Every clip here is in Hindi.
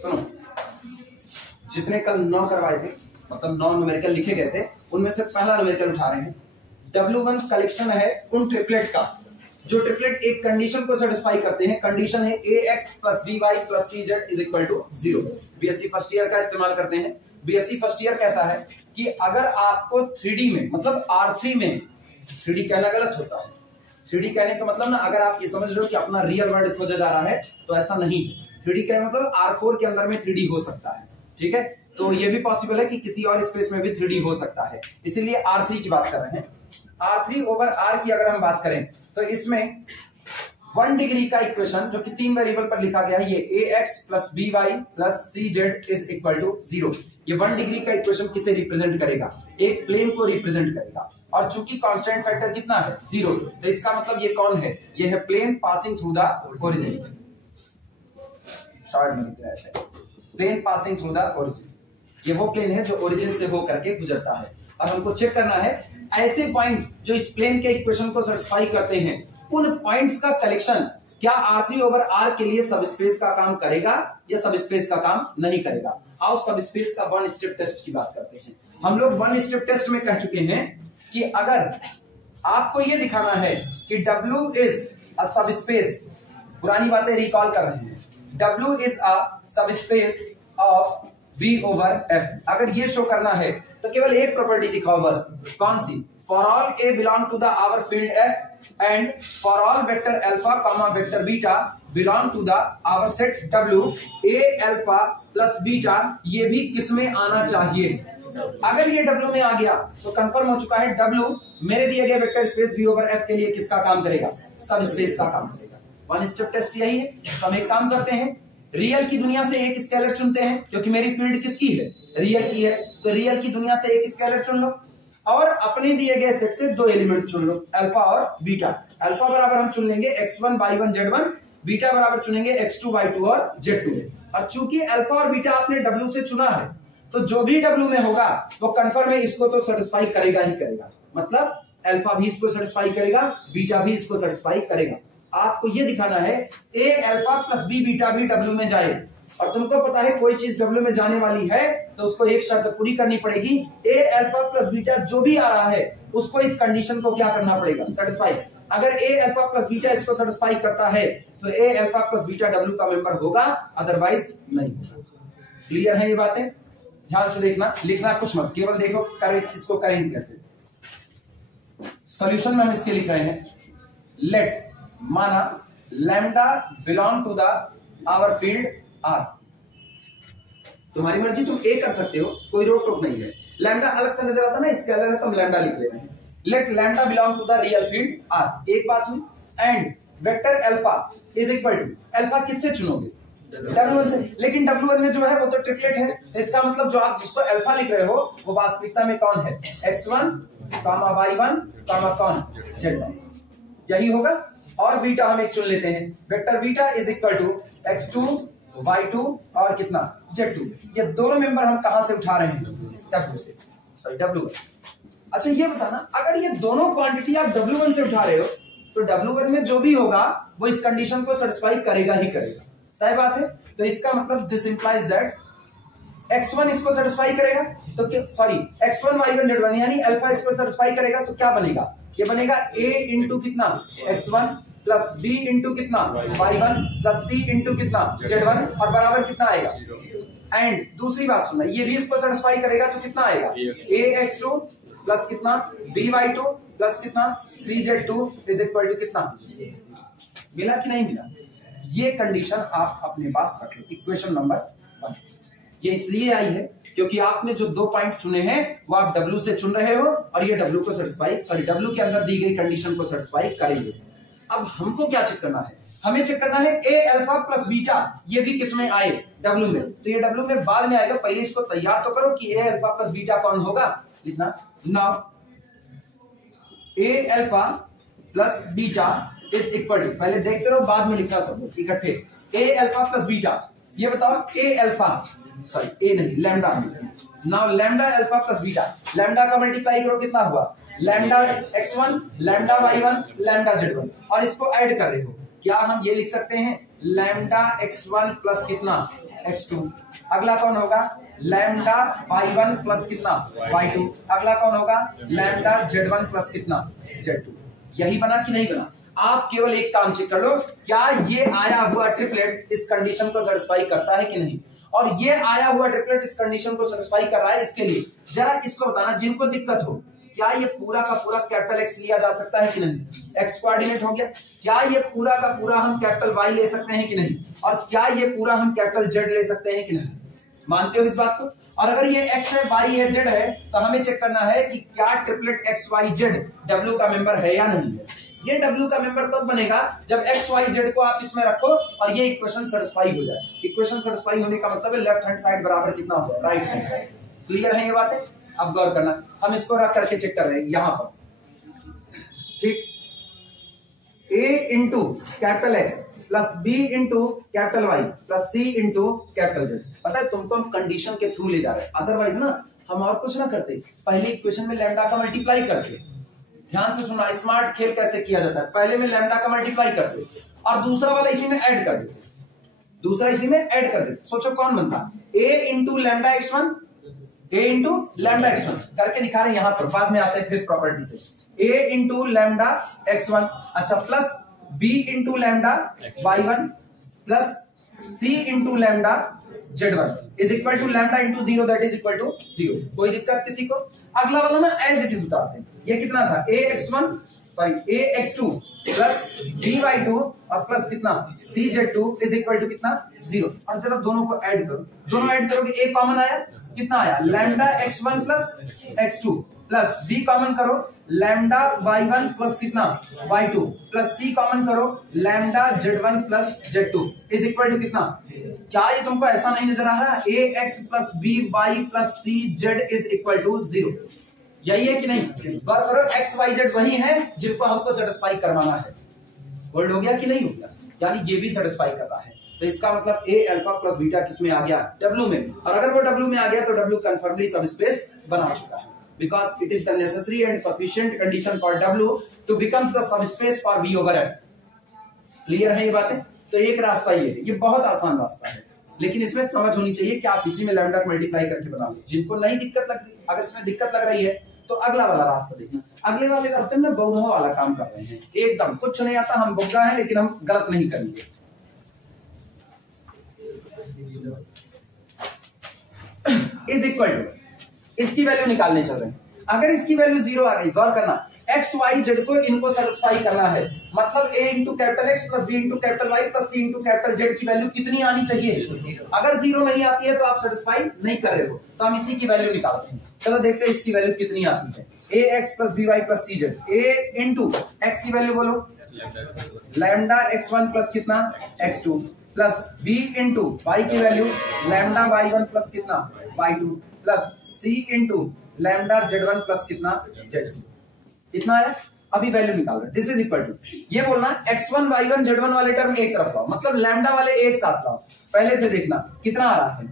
सुनो, जितने कल 9 करवाए थे, मतलब 9 न्यूमेरिकल लिखे गए थे, उनमें से पहला न्यूमेरिकल उठा रहे हैं। W1 कलेक्शन है उन ट्रिपलेट का जो ट्रिपलेट एक कंडीशन को सेटिस्फाई करते हैं। कंडीशन है ax + by + cz = 0। BSc first year का इस्तेमाल करते हैं। बीएससी फर्स्ट ईयर कहता है कि अगर आपको 3D में, मतलब R3 में, 3D कहना गलत होता है। 3D कहने का मतलब ना, अगर आप ये समझ रहे हो कि अपना रियल वर्ल्ड खोजा जा रहा है, तो ऐसा नहीं है। 3D कहने मतलब R4 के अंदर में 3D हो सकता है, ठीक है। तो ये भी पॉसिबल है कि किसी और स्पेस में भी 3D हो सकता है, इसीलिए R3 की बात कर रहे हैं। R3/R की अगर हम बात करें तो इसमें 1 डिग्री का इक्वेशन जो कि 3 वेरिएबल पर लिखा गया है, ये ax + by + cz = 0। ये 1 डिग्री का इक्वेशन किसे रिप्रेजेंट करेगा? एक प्लेन को रिप्रेजेंट करेगा। और चूंकि कांस्टेंट फैक्टर कितना है? 0, तो इसका मतलब ये कौन है? ये है plane passing through the origin. Short में लिख रहा है ऐसे, plane passing through the origin. ये वो प्लेन है जो ओरिजिन से होकर के गुजरता है। और हमको चेक करना है ऐसे पॉइंट जो इस प्लेन के इक्वेशन को सेटिस्फाई करते हैं, उन पॉइंट्स का कलेक्शन क्या R3/R के लिए सब स्पेस का काम करेगा या सब स्पेस का काम नहीं करेगा। आओ सब स्पेस का 1 स्टेप टेस्ट की बात करते हैं। हम लोग 1 स्टेप टेस्ट में कह चुके हैं कि अगर आपको यह दिखाना है कि W इज अ सब स्पेस, पुरानी बातें रिकॉल कर रहे हैं, W इज अ सब स्पेस ऑफ V/F, अगर ये शो करना है तो केवल एक प्रॉपर्टी दिखाओ बस। कौन सी? For all A belong to the our field F and for all vector alpha, vector beta belong to the our set W, A alpha + beta ये भी किसमें आना चाहिए? अगर ये W में आ गया तो कंफर्म हो चुका है W मेरे दिए गए वेक्टर स्पेस V/F के लिए किसका काम करेगा? सब स्पेस का काम करेगा। 1 स्टेप टेस्ट यही है। तो हम एक काम करते हैं, रियल की दुनिया से एक स्केलर चुनते हैं, क्योंकि मेरी फील्ड किसकी है? रियल की है। तो रियल की दुनिया से एक स्केलर चुन लो और अपने दिए गए सेट से 2 एलिमेंट चुन लो, अल्फा और बीटा। अल्फा बराबर हम चुन लेंगे x1 y1 z1, बीटा बराबर चुनेंगे x2 y2 और z2। और चूंकि अल्फा और बीटा आपने W से चुना है, तो जो भी W में होगा वो कंफर्म है इसको तो सेटिस्फाई करेगा ही करेगा। मतलब अल्फा भी इसको सेटिस्फाई करेगा, बीटा भी इसको सेटिस्फाई करेगा। आपको ये दिखाना है A अल्फा + B बीटा भी W में जाए, और तुमको पता है कोई चीज W में जाने वाली है तो उसको एक शर्त पूरी करनी पड़ेगी, A अल्फा + बीटा जो भी आ रहा है उसको इस कंडीशन को क्या करना पड़ेगा? सेटिस्फाई। अगर A अल्फा + बीटा इसको सेटिस्फाई करता है तो A अल्फा + बीटा W का मेंबर होगा, अदरवाइज नहीं होगा। क्लियर है ये बातें? ध्यान से देखना, लिखना कुछ मत, केवल देखो करेक्ट इसको करेंगे कैसे। सॉल्यूशन में हम इसके लिख रहे हैं, लेट, माना lambda belong to the our field R। तुम्हारी मर्जी, तुम A कर सकते हो, कोई रोक टोक नहीं है। लैम्डा अलग से नजर आता ना, स्केलर है तो हम लैम्डा लिख ले रहे हैं। Let lambda belong to the real field R, एक बात हुई। And vector alpha is equal to, alpha किससे चुनोगे? W1 से। लेकिन W1 में जो है वो तो ट्रिपलेट है, तो इसका मतलब जो आप जिसको अल्फा लिख रहे हो वो वास्तविकता में कौन है? x1, y1, कौन? z1, यही होगा। और बीटा हम एक चुन लेते हैं, vector beta is equal to x2 y2 और कितना? z2। ये दोनों मेंबर हम कहां से उठा रहे हैं? W से, सॉरी W1। अच्छा ये बताना, अगर ये दोनों क्वांटिटी आप W1 से उठा रहे हो तो W1 में जो भी होगा वो इस कंडीशन को सेटिस्फाई करेगा ही करेगा, तय बात है। तो इसका मतलब दिस इंप्लाइज दैट x1 इसको सेटिस्फाई करेगा, तो सॉरी x1 y1 z1 यानी अल्फा इसको सेटिस्फाई करेगा, तो क्या बनेगा? ये बनेगा A इंटू कितना? x1 प्लस B इंटू कितना? y1 प्लस C इंटू कितना? z1, और बराबर कितना आएगा? एंड दूसरी बात सुनना, ये भी इसको सेटिस्फाई करेगा तो कितना आएगा? ax2 प्लस कितना? by2 प्लस कितना? cz2 इज इक्वल टू कितना? मिला कि नहीं मिला? ये कंडीशन आप अपने पास रख लो, इक्वेशन नंबर 1। ये इसलिए आई है क्योंकि आपने जो 2 पॉइंट चुने हैं वो आप W से चुन रहे हो, और ये W को सेटिस्फाई, सॉरी W के अंदर दी गई कंडीशन को सेटिस्फाई करेंगे। अब हमको क्या चेक करना है? हमें चेक करना है A अल्फा + बीटा ये भी किसमें आए? W में। तो ये W में बाद में आएगा, पहले इसको तैयार तो करो कि A अल्फा + बीटा कौन होगा। लिखना now A alpha + beta is equal to, पहले देखते रहो बाद में लिखना सब इकट्ठे। A अल्फा + बीटा, ये बताओ A अल्फा, सॉरी A नहीं lambda. Now lambda alpha + beta, lambda का मल्टीप्लाई करो कितना हुआ? Lambda x1, lambda y1, lambda z1 और इसको ऐड कर रहे हो। क्या हम ये लिख सकते हैं लैम्डा x1 प्लस कितना x2। अगला कौन होगा लैम्डा y1 प्लस कितना y2। अगला कौन होगा लैम्डा z1 प्लस कितना z2। यही बना कि नहीं बना। आप केवल एक काम चेक कर लो, क्या ये आया हुआ ट्रिपलेट इस कंडीशन को सेटिस्फाई करता है कि नहीं। और ये आया हुआ ट्रिपलेट इस कंडीशन को सेटिस्फाई कर रहा है, इसके लिए जरा इसको बताना जिनको दिक्कत हो, क्या ये पूरा का पूरा कैपिटल एक्स लिया जा सकता है कि नहीं। एक्स कोऑर्डिनेट हो गया। क्या ये पूरा का पूरा हम कैपिटल वाई ले सकते हैं कि नहीं, और क्या ये पूरा हम कैपिटल जेड ले सकते हैं कि नहीं। मानते हो इस बात को। और अगर ये एक्स है, वाई है, जेड है, तो हमें चेक करना है कि क्या triplet X Y Z W का मेंबर है या नहीं है। ये डब्ल्यू का मेंबर तब बनेगा जब एक्स वाई जेड को आप इसमें रखो और ये इक्वेशन सेटिस्फाई हो जाए। इक्वेशन सेटिस्फाई होने का मतलब है लेफ्ट हैंड साइड बराबर कितना हो जाए राइट हैंड साइड। क्लियर है ये बातें। अब गौर करना, हम इसको रख करके चेक कर रहे हैं यहां पर, ठीक। a into capital X plus b into capital Y plus c into capital Z. पता है तुमको हम कंडीशन के थ्रू ले जा रहे हैं, अदरवाइज ना हम और कुछ ना करते। पहले इक्वेशन में लैम्डा का मल्टीप्लाई करते। ध्यान से सुना, स्मार्ट खेल कैसे किया जाता है। पहले में लैम्डा का मल्टीप्लाई करते और दूसरा वाला इसी में ऐड कर देते, दूसरा इसी में ऐड कर देते। सोचो कौन बनता a into lambda x1, a into lambda x1 करके दिखा रहे हैं यहां पर, बाद में आते हैं फिर प्रॉपर्टी से। a इंटू लैम्डा x1 अच्छा plus b into lambda y1 plus c into lambda z1 is equal to lambda into 0 that is equal to 0। कोई दिक्कत किसी को। अगला वाला ना एज इट इज उतारते हैं। ये कितना था ax2 प्लस by2 और प्लस कितना cz2 इज इक्वल टू कितना 0। और जरा दोनों को ऐड करो, दोनों ऐड करोगे a कॉमन आया, कितना आया lambda x1 plus x2 plus b common करो लैम्डा y1 प्लस कितना y2 प्लस c कॉमन करो lambda z1 plus z2 is equal to कितना। क्या ये तुमको ऐसा नहीं नजर आ रहा ax plus by plus cz is equal to 0। यही है कि नहीं। बात करो एक्स वाई जेड वही है जिनको हमको सेटिस्फाई करवाना है। होल्ड हो गया कि नहीं हो गया, यानी ये भी सेटिस्फाई कर रहा है। तो इसका मतलब ए अल्फा प्लस बीटा किसमें आ गया डब्ल्यू में। और अगर वो डब्ल्यू में आ गया तो डब्ल्यू कंफर्मली सब स्पेस बना चुका है, because it is the necessary and sufficient condition for W to becomes the subspace for B over F. Clear है ये बातें। तो एक रास्ता ये बहुत आसान रास्ता है, लेकिन इसमें समझ होनी चाहिए कि आप इसी में लैम्डा को मल्टीप्लाई करके बना लो। जिनको नहीं दिक्कत लग रही, अगर इसमें दिक्कत लग रही है तो अगला वाला रास्ता देखना। अगले वाले रास्ते में बौद्धा वाला काम कर रहे हैं, एकदम कुछ नहीं आता, हम बौद्धा हैं लेकिन हम गलत नहीं करेंगे। इज इक्वल टू इसकी वैल्यू निकालने चल रहे हैं। अगर इसकी वैल्यू 0 आ गई, गौर करना एक्स वाई जेड को इनको सेटिस्फाई करना है, मतलब a into capital X plus b into capital Y plus c into capital Z की वैल्यू कितनी आनी चाहिए। अगर 0 नहीं आती है तो आप सेटिस्फाई नहीं कर रहे हो, तो हम इसी की वैल्यू निकालते हैं। चलो देखते हैं इसकी वैल्यू कितनी आती है। a X plus B Y plus C Z, a into X की वैल्यू बोलो लैम्डा x1 प्लस कितना x2 plus b into Y की वैल्यू लैम्डा y1 प्लस कितना y2 plus c into lambda z1 plus कितना z2। इतना है। अभी वैल्यू निकाल रहे, दिस इज इक्वल टू ये बोलना x1 y1 z1 वाले टर्म एक तरफ लाओ, मतलब लैम्डा वाले एक साथ लाओ। पहले से देखना कितना आ रहा है,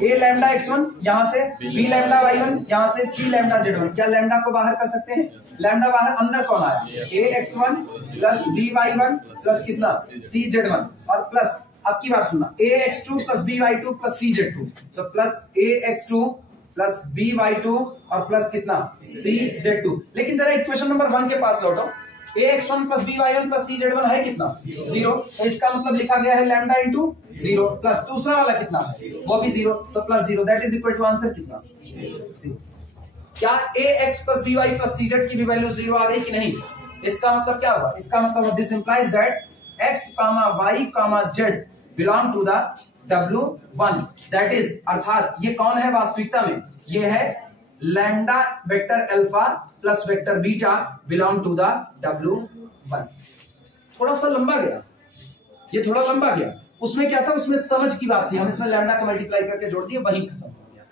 a लैम्डा x1 यहां से, b लैम्डा y1 यहां से, c लैम्डा z1। क्या लैम्डा को बाहर कर सकते हैं, लैम्डा बाहर, अंदर कौन आया a x1 plus b y1 plus कितना c z1 और प्लस आपकी बात सुनना a x2 plus b y2 plus c z2, तो plus a x2 plus B Y two और प्लस कितना सी जेड टू। लेकिन जरा इक्वेशन नंबर 1 के पास लौटो, a x one plus B y one plus C z one है कितना 0, तो इसका मतलब लिखा गया है लैम्डा इंटू 0 प्लस दूसरा वाला कितना है वो भी 0, तो plus 0 that is equal to answer कितना 0। क्या a x plus B Y plus C z की भी वैल्यू 0 आ गई कि नहीं। इसका मतलब क्या हुआ, इसका मतलब this implies that X comma Y comma Z belong to the W1 that is, अर्थात ये कौन है वास्तविकता में, ये है lambda vector alpha plus vector beta belong to the W1। थोड़ा सा लंबा गया, ये थोड़ा लंबा गया। उसमें क्या था, उसमें समझ की बात थी, हम इसमें लैम्डा को मल्टीप्लाई करके जोड़ दिए, वही खत्म हो गया।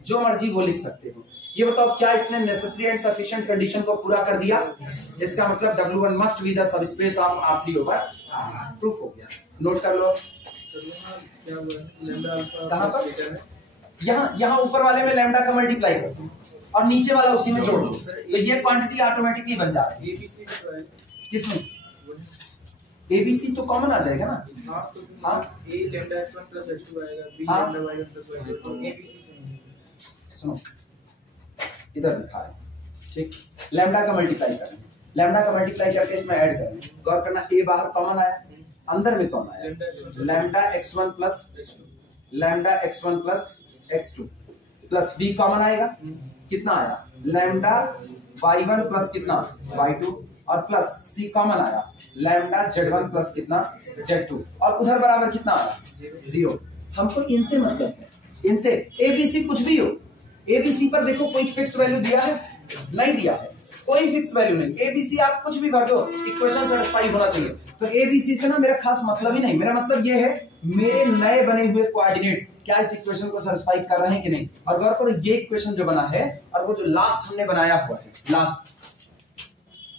जो मर्जी वो लिख सकते हो। ये बताओ क्या इसने नेसेसरी एंड सफिशिएंट कंडीशन को पूरा कर दिया। इसका मतलब W1 must be the subspace of R3 over proof हो गया। नोट कर लो कहां पर, यहाँ ऊपर वाले में लैम्डा का मल्टीप्लाई कर दो, और नीचे वाला उसी में जोड़ दो, तो ये क्वांटिटी ऑटोमेटिकली बन जा रही है। किसमें एबीसी तो कॉमन आ जाएगा ना। हाँ a lambda x1 plus x2 आएगा, b lambda y1 plus y2, तो एबीसी। सुनो इधर लिखा है, ठीक, लैम्डा का मल्टीप्लाई करेंगे, लैम्डा का मल्टीप्लाई करके इसमें ऐड करेंगे। गौर करना, ए बाहर कॉमन आया, अंदर में कौन आया, lambda x1 plus x2 plus b common आएगा, कितना आया लैम्डा y1 प्लस कितना y2 और प्लस c कॉमन आया लैम्डा z1 प्लस कितना z2 और उधर बराबर कितना आया 0। हमको इनसे मतलब है, इनसे एबीसी कुछ भी हो, एबीसी पर देखो कोई फिक्स वैल्यू दिया है नहीं दिया है, कोई फिक्स वैल्यू नहीं, एबीसी आप कुछ भी भर दो इक्वेशन सेटिस्फाई होना चाहिए। तो एबीसी से ना मेरा खास मतलब ही नहीं, मेरा मतलब ये है मेरे नए बने हुए कोऑर्डिनेट क्या इस इक्वेशन को सेटिस्फाई कर रहे हैं कि नहीं। और गौर करो ये इक्वेशन जो बना है और वो जो लास्ट हमने बनाया हुआ है, लास्ट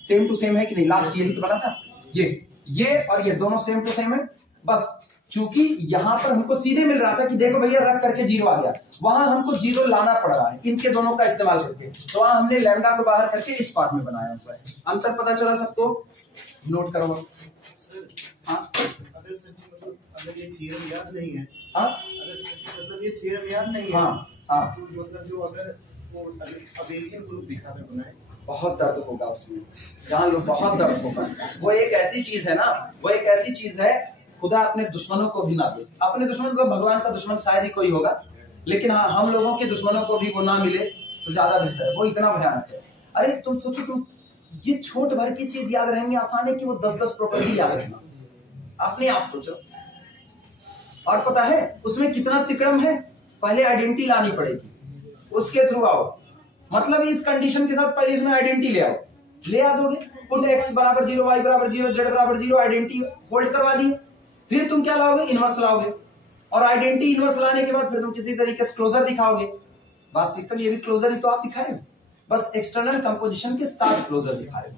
सेम टू सेम है कि नहीं, लास्ट यही तो बना था, ये और ये दोनों सेम टू सेम है। बस चूंकि यहां पर हमको सीधे मिल रहा था कि देखो भैया रख करके 0 आ गया, वहां हमको 0 लाना पड़ रहा है इनके दोनों का इस्तेमाल करके, तो वहां हमने लैम्डा को बाहर करके इस फॉर्म में बनाया हुआ है। अंतर पता चला सबको, नोट करो। हाँ अगर ये थ्योरम याद नहीं है, हाँ मतलब ये थ्योरम याद नहीं है, हाँ मतलब जो अगर वो अबेलियन ग्रुप दिखा रहे बनाए, बहुत दर्द होगा उसमें, जान लो बहुत दर्द होगा। वो एक ऐसी चीज है ना, वो एक ऐसी चीज है खुदा अपने दुश्मनों को भी ना दे। अपने दुश्मन को, भगवान का दुश्मन शायद ही कोई होगा, लेकिन हाँ हम लोगों के दुश्मनों को भी वो ना मिले तो ज्यादा बेहतर है, वो इतना भयानक है। अरे तुम सोचो, तुम ये छोट भर की चीज याद रहेंगे आसान है कि वो 10-10 प्रॉपर्टी याद रखना, अपने आप सोचो। और पता है उसमें कितना तिकड़म है, पहले आइडेंटिटी लानी पड़ेगी, उसके थ्रू आओ, मतलब इस कंडीशन के साथ पहले इसमें आइडेंटिटी ले आओ, ले आ दोगे, पुट x बराबर 0, y बराबर 0, z बराबर 0, आइडेंटिटी होल्ड करवा दिए, फिर तुम क्या लाओगे, इनवर्स लाओगे, और आइडेंटिटी इनवर्स लाने के बाद फिर तुम किसी तरीके से क्लोजर दिखाओगे। वास्तविकता ये भी क्लोजर ही तो आप दिखा रहे हो, बस एक्सटर्नल कंपोजिशन के साथ क्लोजर दिखा रहे हो।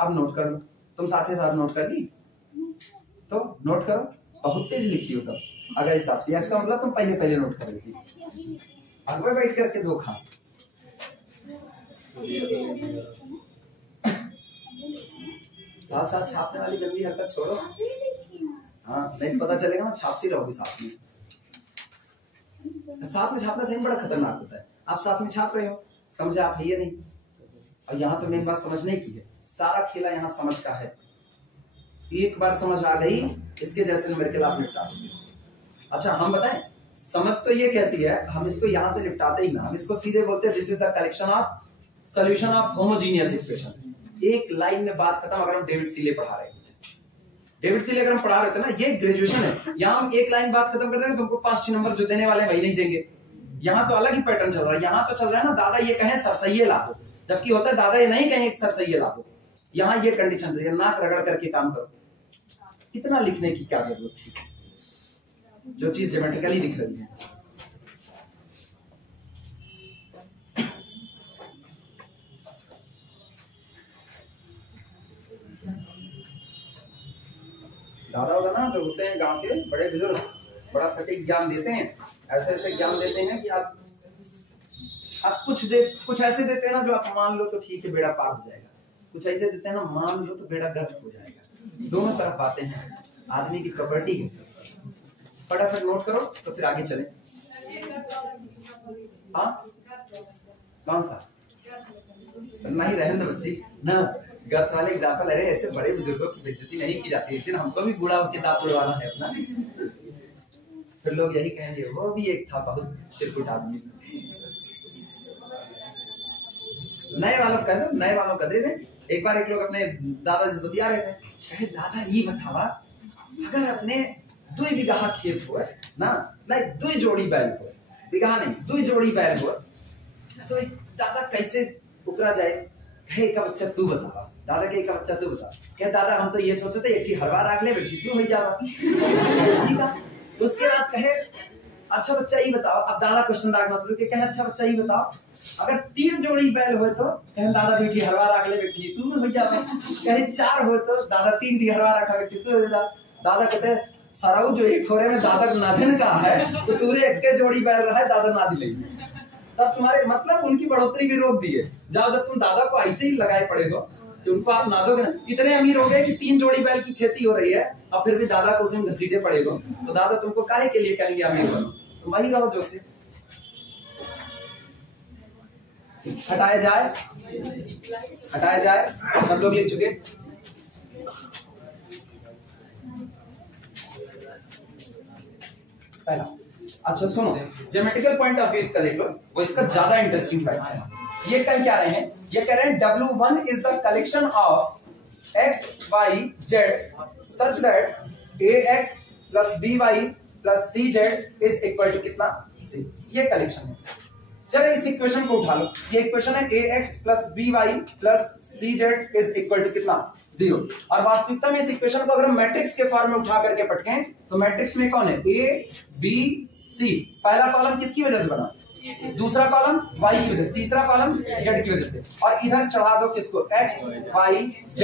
अब नोट कर लो, तुम साथ ही साथ नोट कर ली तो नोट करो, बहुत तेज लिखी हो तब अगर हिसाब से, इसका मतलब तुम पहले नोट कर ली, अगवे बैठ करके धोखा। साथ साथ छापने वाली गंदी हरकत छोड़ो, हाँ नहीं पता चलेगा ना, छापती रहोगी साथ में। साथ में छापना सही बड़ा खतरनाक होता है, आप साथ में छाप रहे हो, समझे आप है ये नहीं। और यहाँ तो मेन बात समझने की है, सारा खेला यहाँ समझ का है, एक बार समझ आ गई इसके जैसे न्यूमेरिकल आप निपटा दोगे। अच्छा हम बताएं, समझ तो ये कहती है, हम इसको यहाँ से निपटाते ही ना, हम इसको सीधे बोलते हैं this is the collection of solution of homogeneous equation. एक लाइन में बात खत्म। अगर हम डेविड सीले पढ़ा रहे होते, डेविड सीले अगर हम पढ़ा रहे थे ना, ये ग्रेजुएशन है, यहाँ हम एक लाइन बात खत्म कर देंगे, तुमको 5-6 नंबर जो देने वाले हैं वही नहीं देंगे। यहाँ तो अलग ही पैटर्न चल रहा है, यहाँ तो चल रहा है ना दादा ये कहें सरसैये ला दो, जबकि होता है दादा ये नहीं कहें सरसैये ला दो। यहाँ ये कंडीशन चल रही है, नाक रगड़ करके काम करो। इतना लिखने की क्या जरूरत थी, जो चीज ज्योमेट्रिकली दिख रही है। दादा होगा ना जो होते हैं गांव के बड़े बुजुर्ग, बड़ा सटीक ज्ञान देते हैं, ऐसे ऐसे ज्ञान देते हैं कि आप कुछ ऐसे देते हैं ना जो आप मान लो तो ठीक है बेड़ा पार हो जाएगा, कुछ ऐसे देते हैं ना मान लो तो बेड़ा गर्क हो जाएगा। दोनों तरफ बातें हैं, आदमी की प्रॉपर्टी है। फटाफट नोट करो तो फिर आगे चले। हाँ कौन सा नहीं, रहने दो बच्ची ना, गर्थ वाले एग्जाम्पल। अरे ऐसे बड़े बुजुर्गों की बेइज्जती नहीं की जाती, एक दिन हमको भी बूढ़ा होकर दांत उड़वाना है अपना, फिर लोग यही कहेंगे वो भी एक था बहुत चिरकुट आदमी। नए वालों कह दो, नए वालों का दे दे। एक बार एक लोग अपने दादाजी से बतिया रहे थे, कहे दादा ये बतावा अगर अपने 2 बीघा खेत हो ना, नहीं 2 जोड़ी बैल हो, बीघा नहीं 2 जोड़ी बैल हो, तो दादा कैसे उकरा जाए। कहे का बच्चा तू बतावा, दादा के का बच्चा तू बता। कहे दादा हम तो ये सोचे थे एक हरवा रख ले बेटी तू हो जावा। उसके बाद कहे अच्छा बच्चा ये बताओ, अब दादा क्वेश्चन दागना शुरू के, कहे अच्छा बच्चा ये बताओ अगर 3 जोड़ी बैल हो तो, कहे दादा बेटी हरवा रख ले बेटी तू हो जावा। कहे 4 हो तो दादा 3 हरवा रखा बेटी तू हो जा। दादा कहते सराऊ जो एक खोरे में दादा नादिन का है तो पूरे एक जोड़ी बैल रहा है दादा नादी ले। तब तुम्हारे मतलब उनकी बढ़ोतरी भी रोक दी है। जाओ, जब तुम दादा को ऐसे ही लगाए पड़े हो कि उनको आप नादोगे ना, इतने अमीर हो गए कि 3 जोड़ी बैल की खेती हो रही है और फिर भी दादा को उसमें घसीटे पड़े हो, तो दादा तुमको काहे के लिए कहेंगे अमीर बनो, तुम वही रहो जो थे। हटाया जाए, हटाया जाए, सब लोग लिख चुके। पहला, अच्छा सुनो, ज्योमेट्रिकल पॉइंट ऑफ व्यू इसका देख लो, वो इसका ज्यादा इंटरेस्टिंग फैक्ट। ये कह क्या रहे हैं, ये कह रहे हैं W1 is the collection of x y z such that ax plus by plus cz is equal to कितना, c। ये कलेक्शन है। चलो इस इक्वेशन को उठा लो, ये इक्वेशन है ax plus by plus cz is equal to कितना, 0। और वास्तविकता में इस इक्वेशन को अगर हम मैट्रिक्स के फॉर्म में उठा करके पटकें तो मैट्रिक्स में कौन है, a b c। पहला कॉलम किसकी वजह से बना, दूसरा कॉलम y की वजह से, तीसरा कॉलम z की वजह से, और इधर चढ़ा दो किसको, x y z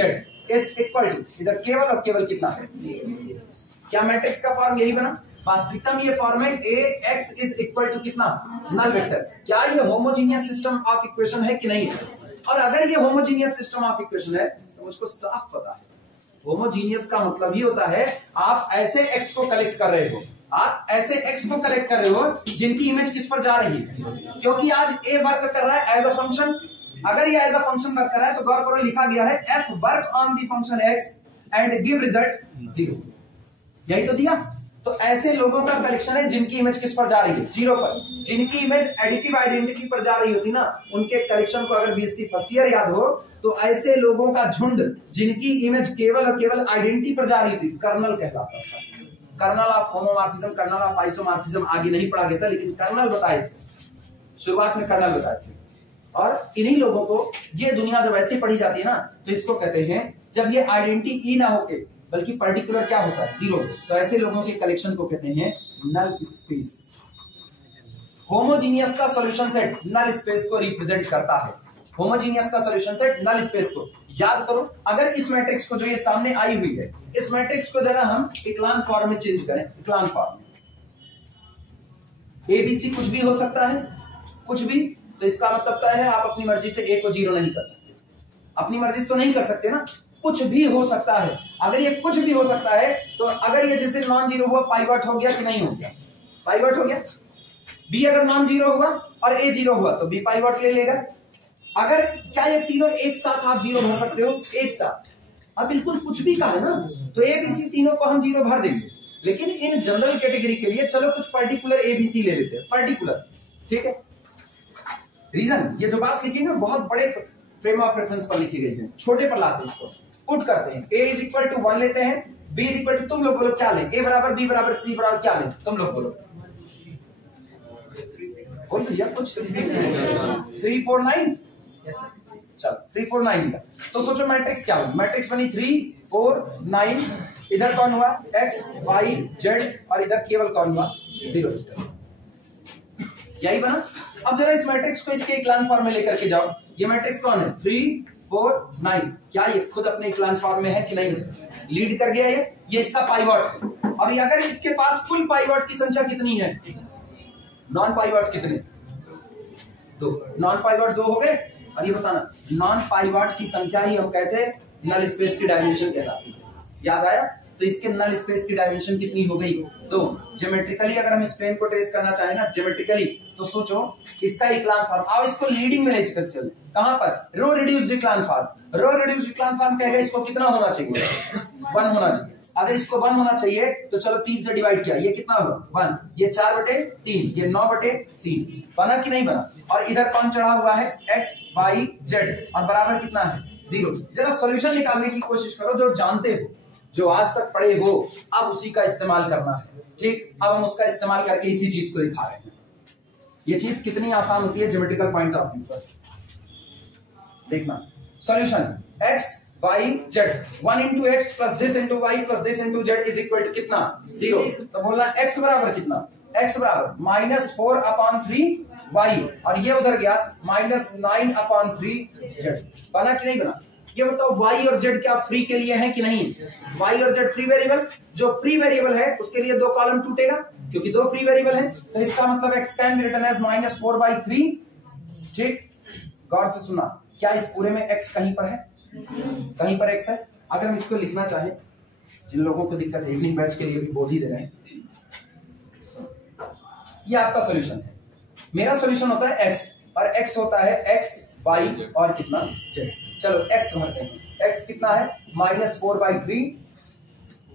is equal to, इधर केवल और केवल कितना है, क्या मैट्रिक्स का फॉर्म यही बना। वास्तविकता में ये फॉर्म है ax इज इक्वल टू कितना, नल वेक्टर। क्या ये होमोजीनियस सिस्टम ऑफ इक्वेशन है कि नहीं है, और अगर ये होमोजीनियस सिस्टम ऑफ इक्वेशन है तो मुझको साफ पता है होमोजीनियस का मतलब ही होता है आप ऐसे x को कलेक्ट कर रहे हो, आप ऐसे x को कलेक्ट कर रहे हो जिनकी इमेज किस पर जा रही है, क्योंकि आज a वर्क कर रहा है एज अ फंक्शन। अगर ये एज अ फंक्शन वर्क कर रहा है तो गौर करो लिखा गया है f work on the function x and give result 0, यही तो दिया। तो ऐसे लोगों का कलेक्शन है जिनकी इमेज किस पर जा रही है, 0 पर। जिनकी इमेज एडिटिव आइडेंटिटी पर जा रही होती ना, उनके कलेक्शन को अगर बीएससी फर्स्ट ईयर याद हो तो ऐसे लोगों का झुंड जिनकी इमेज केवल और केवल आइडेंटिटी पर जा रही थी, कर्नल कहलाता था। Kernel of homomorphism, kernel of isomorphism आगे नहीं पढ़ा गया था, लेकिन कर्नल बताए थे, शुरुआत में कर्नल बताए थे। और इन्हीं लोगों को ये दुनिया जब ऐसे पढ़ी जाती है ना, तो इसको कहते हैं जब ये आइडेंटिटी ई ना होके बल्कि पर्टिकुलर क्या होता है, 0, तो ऐसे लोगों के कलेक्शन को कहते हैं नल स्पेस। होमोजीनियस का सॉल्यूशन सेट नल स्पेस को रिप्रेजेंट करता है। होमोजीनियस का सॉल्यूशन सेट नल स्पेस को याद करो। अगर इस मैट्रिक्स को जो ये सामने आई हुई है, इस मैट्रिक्स को जरा हम इक्लान फॉर्म में चेंज करें, इक्लान फॉर्म में एबीसी कुछ भी हो सकता है, कुछ भी, तो इसका मतलब है आप अपनी मर्जी से ए को 0 नहीं कर सकते। अपनी मर्जी से तो नहीं कर सकते ना, कुछ भी हो सकता है। अगर ये कुछ भी हो सकता है तो अगर ये जैसे नॉन जीरो हुआ, पाइवट हो गया कि नहीं हो गया, पाइवट हो गया। बी अगर नॉन जीरो हुआ और ए 0 हुआ तो बी पाइवट ले लेगा। अगर क्या ये तीनों एक साथ आप 0 भर सकते हो, एक साथ? अब बिल्कुल कुछ भी कहा ना, तो ए बी सी तीनों को हम 0 भर देंगे। लेकिन इन जनरल कैटेगरी के लिए चलो कुछ पर्टिकुलर एबीसी ले लेते हैं, पर्टिकुलर, ठीक है। रीजन, ये जो बात लिखी है ना, बहुत बड़े फ्रेम ऑफ रेफरेंस पर लिखी गई है, छोटे पर लाते हैं, इसको पुट करते हैं। a इज इक्वल टू 1 लेते हैं, b इज इक्वल टू, तुम लोग बोलो क्या लें, a बराबर b बराबर c बराबर क्या लें, तुम लोग बोलो, बोल भैया कुछ 349, चलो 349 का। तो सोचो मैट्रिक्स क्या हुआ, मैट्रिक्स बनी 3 4 9, इधर कौन हुआ x y z और इधर केवल कौन हुआ 0, यही बना। अब जरा इस मैट्रिक्स को इसके इक्लान फॉर्म में लेकर के जाओ। ये मैट्रिक्स कौन है, 3 4 9, क्या ये खुद अपने इक्लान फॉर्म में है कि नहीं, लीड कर गया ये इसका पाइवट है। और अगर इसके पास कुल पाइवट की संख्या कितनी है, नॉन पाइवट कितने, तो नॉन पाइवट 2 हो गए। और ये बताना नॉन पाइवट की संख्या ही हम कहते हैं नल स्पेस की डायमेंशन कहलाती है, याद आया। तो इसके नल स्पेस की डायमेंशन कितनी हो गई, 2। ज्योमेट्रिकली अगर हम इस प्लेन को ट्रेस करना चाहें ना ज्योमेट्रिकली, तो सोचो इसका इक्लान फॉर्म, आओ इसको लीडिंग में लेकर चलो, कहां पर, रो रिड्यूस्ड इक्लान फॉर्म। रो रिड्यूस्ड इक्लान फॉर्म कहेगा इसको कितना होना चाहिए, 1 होना चाहिए। अगर इसको 1 होना चाहिए तो चलो 3 से डिवाइड किया, ये कितना हुआ 1, ये 4/3, ये 9/3, बना कि नहीं बना। और इधर कौन चढ़ा हुआ है, x y z, और बराबर कितना है 0। जरा सॉल्यूशन निकालने की कोशिश करो, जो जानते हो, जो आज तक पढ़े हो, अब उसी का इस्तेमाल करना है, ठीक। अब हम उसका इस्तेमाल करके इसी चीज को दिखा रहे हैं। ये चीज कितनी आसान होती है ज्योमेट्रिकल पॉइंट ऑफ व्यू पर, देखना। Solution x y z, 1 into x plus this into y plus this into z is equal to कितना 0। तो बोलना x बराबर कितना, x बराबर -4/3 y, और ये उधर गया -9/3 z। बना कि नहीं बना, ये बताओ y और z क्या फ्री के लिए है कि नहीं, y और z फ्री वेरिएबल, जो फ्री वेरिएबल है उसके लिए 2 कॉलम टूटेगा, क्योंकि दो फ्री वेरिएबल है, तो इसका मतलब x can be written as -4/3। ठीक, गौर से सुना, क्या इस पूरे में x कहीं पर है? कहीं पर x है। अगर हम इसको लिखना चाहें, जिन लोगों को दिक्कत है इवनिंग बैच के लिए भी बोल ही दे रहे हैं, ये आपका सॉल्यूशन है। मेरा सॉल्यूशन होता है x, और x होता है x y और कितना z। चलो x भरते हैं। x कितना है? -4/3,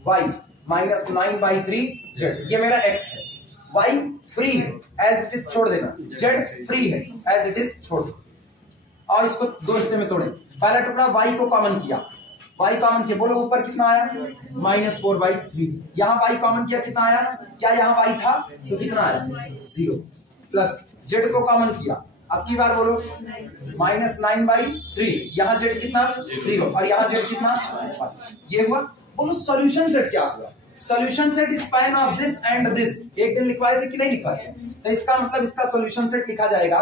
y -9/3, z। ये मेरा x है। y फ्री है, एज इट इज छोड़ देना। z फ्री है, एज इट इज छोड़ दो। और इसको दो हिस्से में तोड़े। पहला टुकड़ा y को कॉमन किया, y कॉमन किया, बोलो ऊपर कितना आया? -4/3। यहाँ y कॉमन किया, कितना आया? क्या यहाँ y था तो कितना आया? 0। प्लस z को कॉमन किया, अब की बार बोलो -9/3। यहाँ z कितना? 0, और यहाँ z कितना? 1। ये हुआ। बोलो सॉल्यूशन सेट क्या हुआ? Solution set is span of this and this. एक दिन लिखवाए थे कि नहीं लिखवाए? तो इसका मतलब इसका सॉल्यूशन सेट लिखा जाएगा,